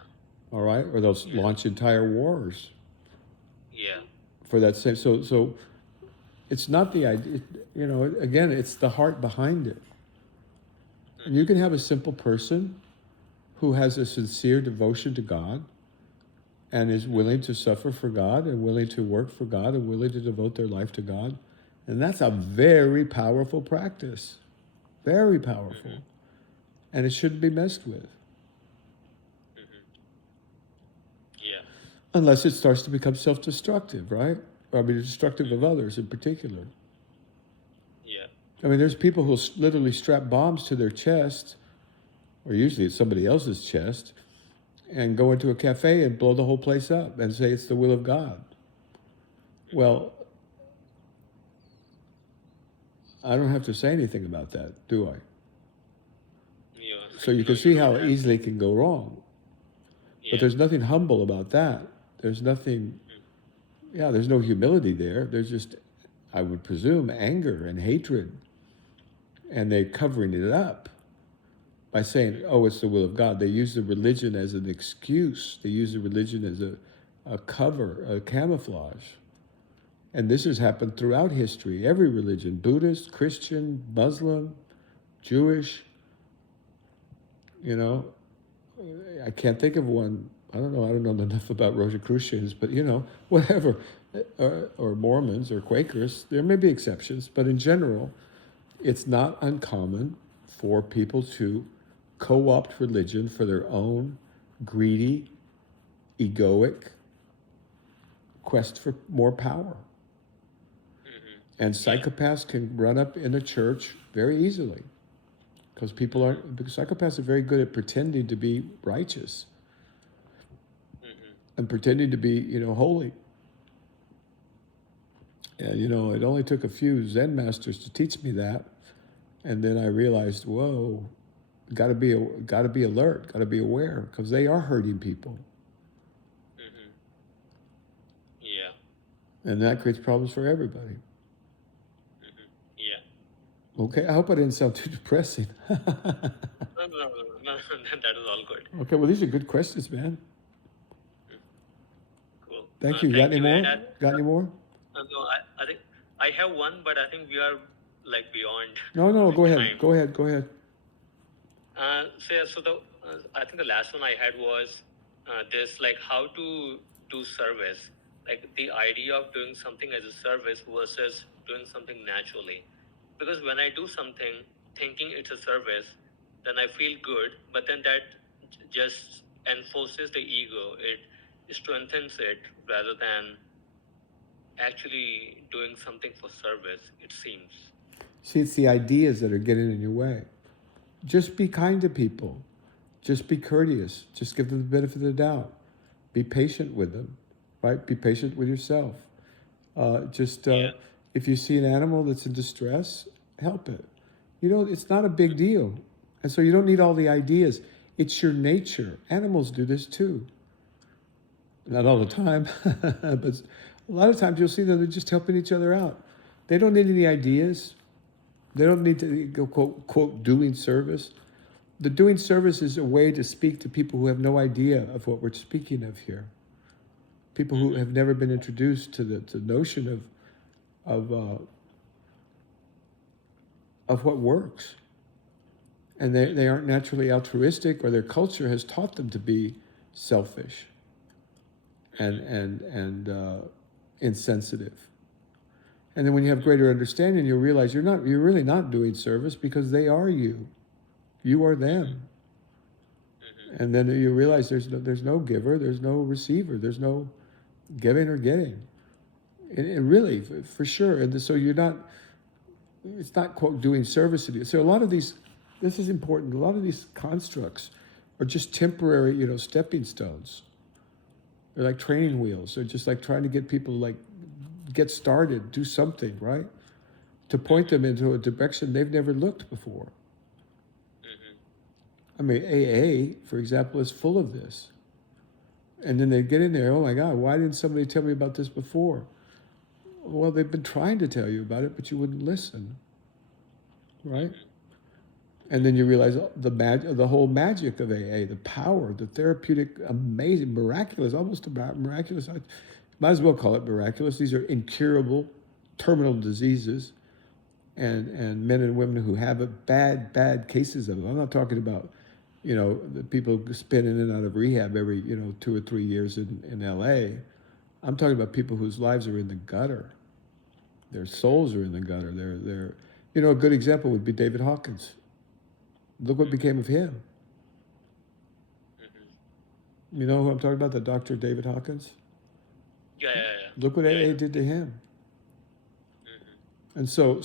All right, or they'll Yeah. launch entire wars Yeah. for that same. So it's not the idea. You know, again, it's the heart behind it. And you can have a simple person who has a sincere devotion to God and is willing to suffer for God and willing to work for God and willing to devote their life to God. And that's a very powerful practice. Very powerful. And it shouldn't be messed with. Yeah. Unless it starts to become self-destructive, right? Or, I mean, destructive of others in particular. Yeah. I mean, there's people who literally strap bombs to their chest, or usually it's somebody else's chest, and go into a cafe and blow the whole place up and say it's the will of God. Well, I don't have to say anything about that, do I? Yeah. So you No, can see don't how have- easily it can go wrong. Yeah. But there's nothing humble about that. There's nothing, there's no humility there. There's just, I would presume, anger and hatred. And they're covering it up by saying, oh, it's the will of God. They use the religion as an excuse. They use the religion as a cover, a camouflage. And this has happened throughout history. Every religion, Buddhist, Christian, Muslim, Jewish, you know, I can't think of one. I don't know enough about Rosicrucians, but whatever, or Mormons or Quakers. There may be exceptions, but in general, it's not uncommon for people to co-opt religion for their own greedy, egoic quest for more power. And psychopaths can run up in a church very easily because psychopaths are very good at pretending to be righteous and pretending to be, holy. And, it only took a few Zen masters to teach me that. And then I realized, whoa, got to be alert, got to be aware because they are hurting people. Yeah. And that creates problems for everybody. Yeah. Okay, I hope I didn't sound too depressing. No, that is all good. Okay, well, these are good questions, man. Cool. Thank you. Got any more? And Got any more? no, I think I have one, but I think we are like beyond. No, go ahead. time. Go ahead. I think the last one I had was this, like how to do service, like the idea of doing something as a service versus doing something naturally. Because when I do something thinking it's a service, then I feel good, but then that just enforces the ego. It strengthens it rather than actually doing something for service, it seems. See, it's the ideas that are getting in your way. Just be kind to people. Just be courteous. Just give them the benefit of the doubt. Be patient with them, right? Be patient with yourself. If you see an animal that's in distress, help it. It's not a big deal. And so you don't need all the ideas. It's your nature. Animals do this too. Not all the time, but a lot of times you'll see that they're just helping each other out. They don't need any ideas. They don't need to go, quote, doing service. The doing service is a way to speak to people who have no idea of what we're speaking of here. People who have never been introduced to the notion of what works. And they aren't naturally altruistic, or their culture has taught them to be selfish and insensitive. And then when you have greater understanding, you'll realize you're really not doing service, because they are you. You are them. And then you realize there's no giver, there's no receiver, there's no giving or getting. And really, for sure. And so it's not, quote, doing service to you. So a lot of these, this is important, a lot of these constructs are just temporary, stepping stones. They're like training wheels. They're just like trying to get people to get started, do something, right? To point them into a direction they've never looked before. I mean, AA, for example, is full of this. And then they get in there, oh my God, why didn't somebody tell me about this before? Well, they've been trying to tell you about it, but you wouldn't listen, right? And then you realize the whole magic of AA, the power, the therapeutic, amazing, miraculous, almost miraculous. I might as well call it miraculous. These are incurable, terminal diseases, and men and women who have bad cases of it. I'm not talking about, the people spin in and out of rehab every, 2 or 3 years in LA. I'm talking about people whose lives are in the gutter. Their souls are in the gutter. They're a good example would be David Hawkins. Look what became of him. You know who I'm talking about? The Dr. David Hawkins? Yeah. Look what AA did to him. And so,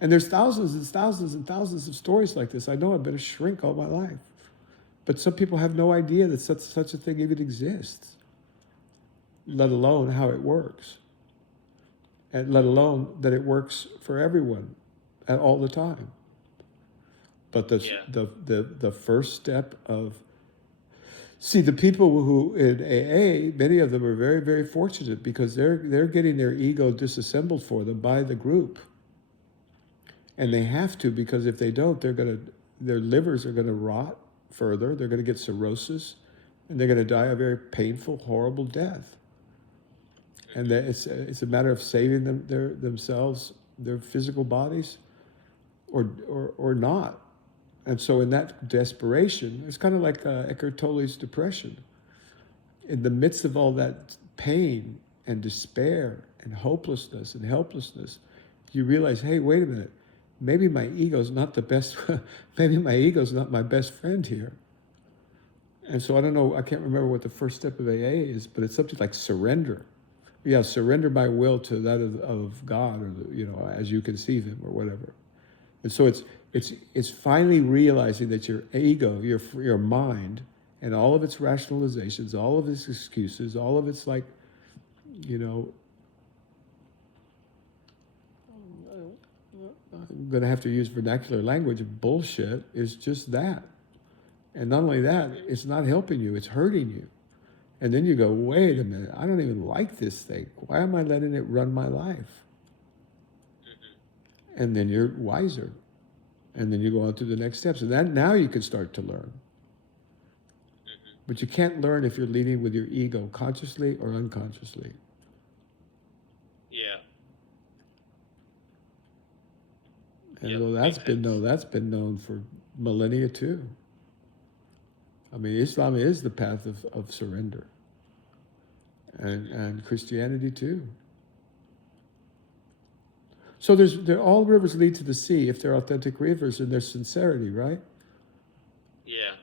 and there's thousands and thousands and thousands of stories like this. I know I've been a shrink all my life. But some people have no idea that such a thing even exists, let alone how it works. And let alone that it works for everyone at all the time. But the first step of, see, the people who in AA, many of them are very, very fortunate, because they're getting their ego disassembled for them by the group. And they have to, because if they don't, their livers are gonna rot further, they're gonna get cirrhosis, and they're gonna die a very painful, horrible death. And that it's a matter of saving themselves, their physical bodies, or not. And so in that desperation, it's kind of like Eckhart Tolle's depression. In the midst of all that pain and despair and hopelessness and helplessness, you realize, hey, wait a minute, maybe my ego's not the best, maybe my ego's not my best friend here. And so I don't know, I can't remember what the first step of AA is, but it's something like surrender. Yeah, surrender my will to that of God, or as you conceive him, or whatever. And so it's finally realizing that your ego, your mind, and all of its rationalizations, all of its excuses, all of its I'm going to have to use vernacular language, bullshit, is just that. And not only that, it's not helping you, it's hurting you. And then you go, wait a minute, I don't even like this thing. Why am I letting it run my life? And then you're wiser. And then you go on to the next steps. And now you can start to learn. But you can't learn if you're leading with your ego, consciously or unconsciously. Yeah. And that's been known for millennia too. I mean, Islam is the path of surrender. And Christianity too. So all rivers lead to the sea if they're authentic rivers and there's sincerity, right? Yeah.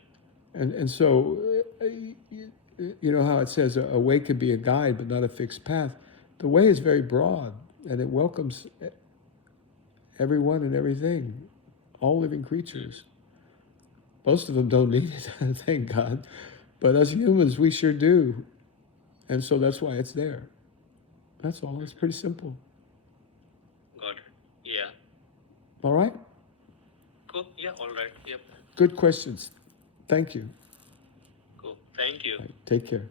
And so, you know how it says a way can be a guide but not a fixed path. The way is very broad, and it welcomes everyone and everything, all living creatures. Most of them don't need it, thank God. But us humans, we sure do. And so that's why it's there. That's all. It's pretty simple. Got it. Yeah. All right? Cool. Yeah, all right. Yep. Good questions. Thank you. Cool. Thank you. Right, take care.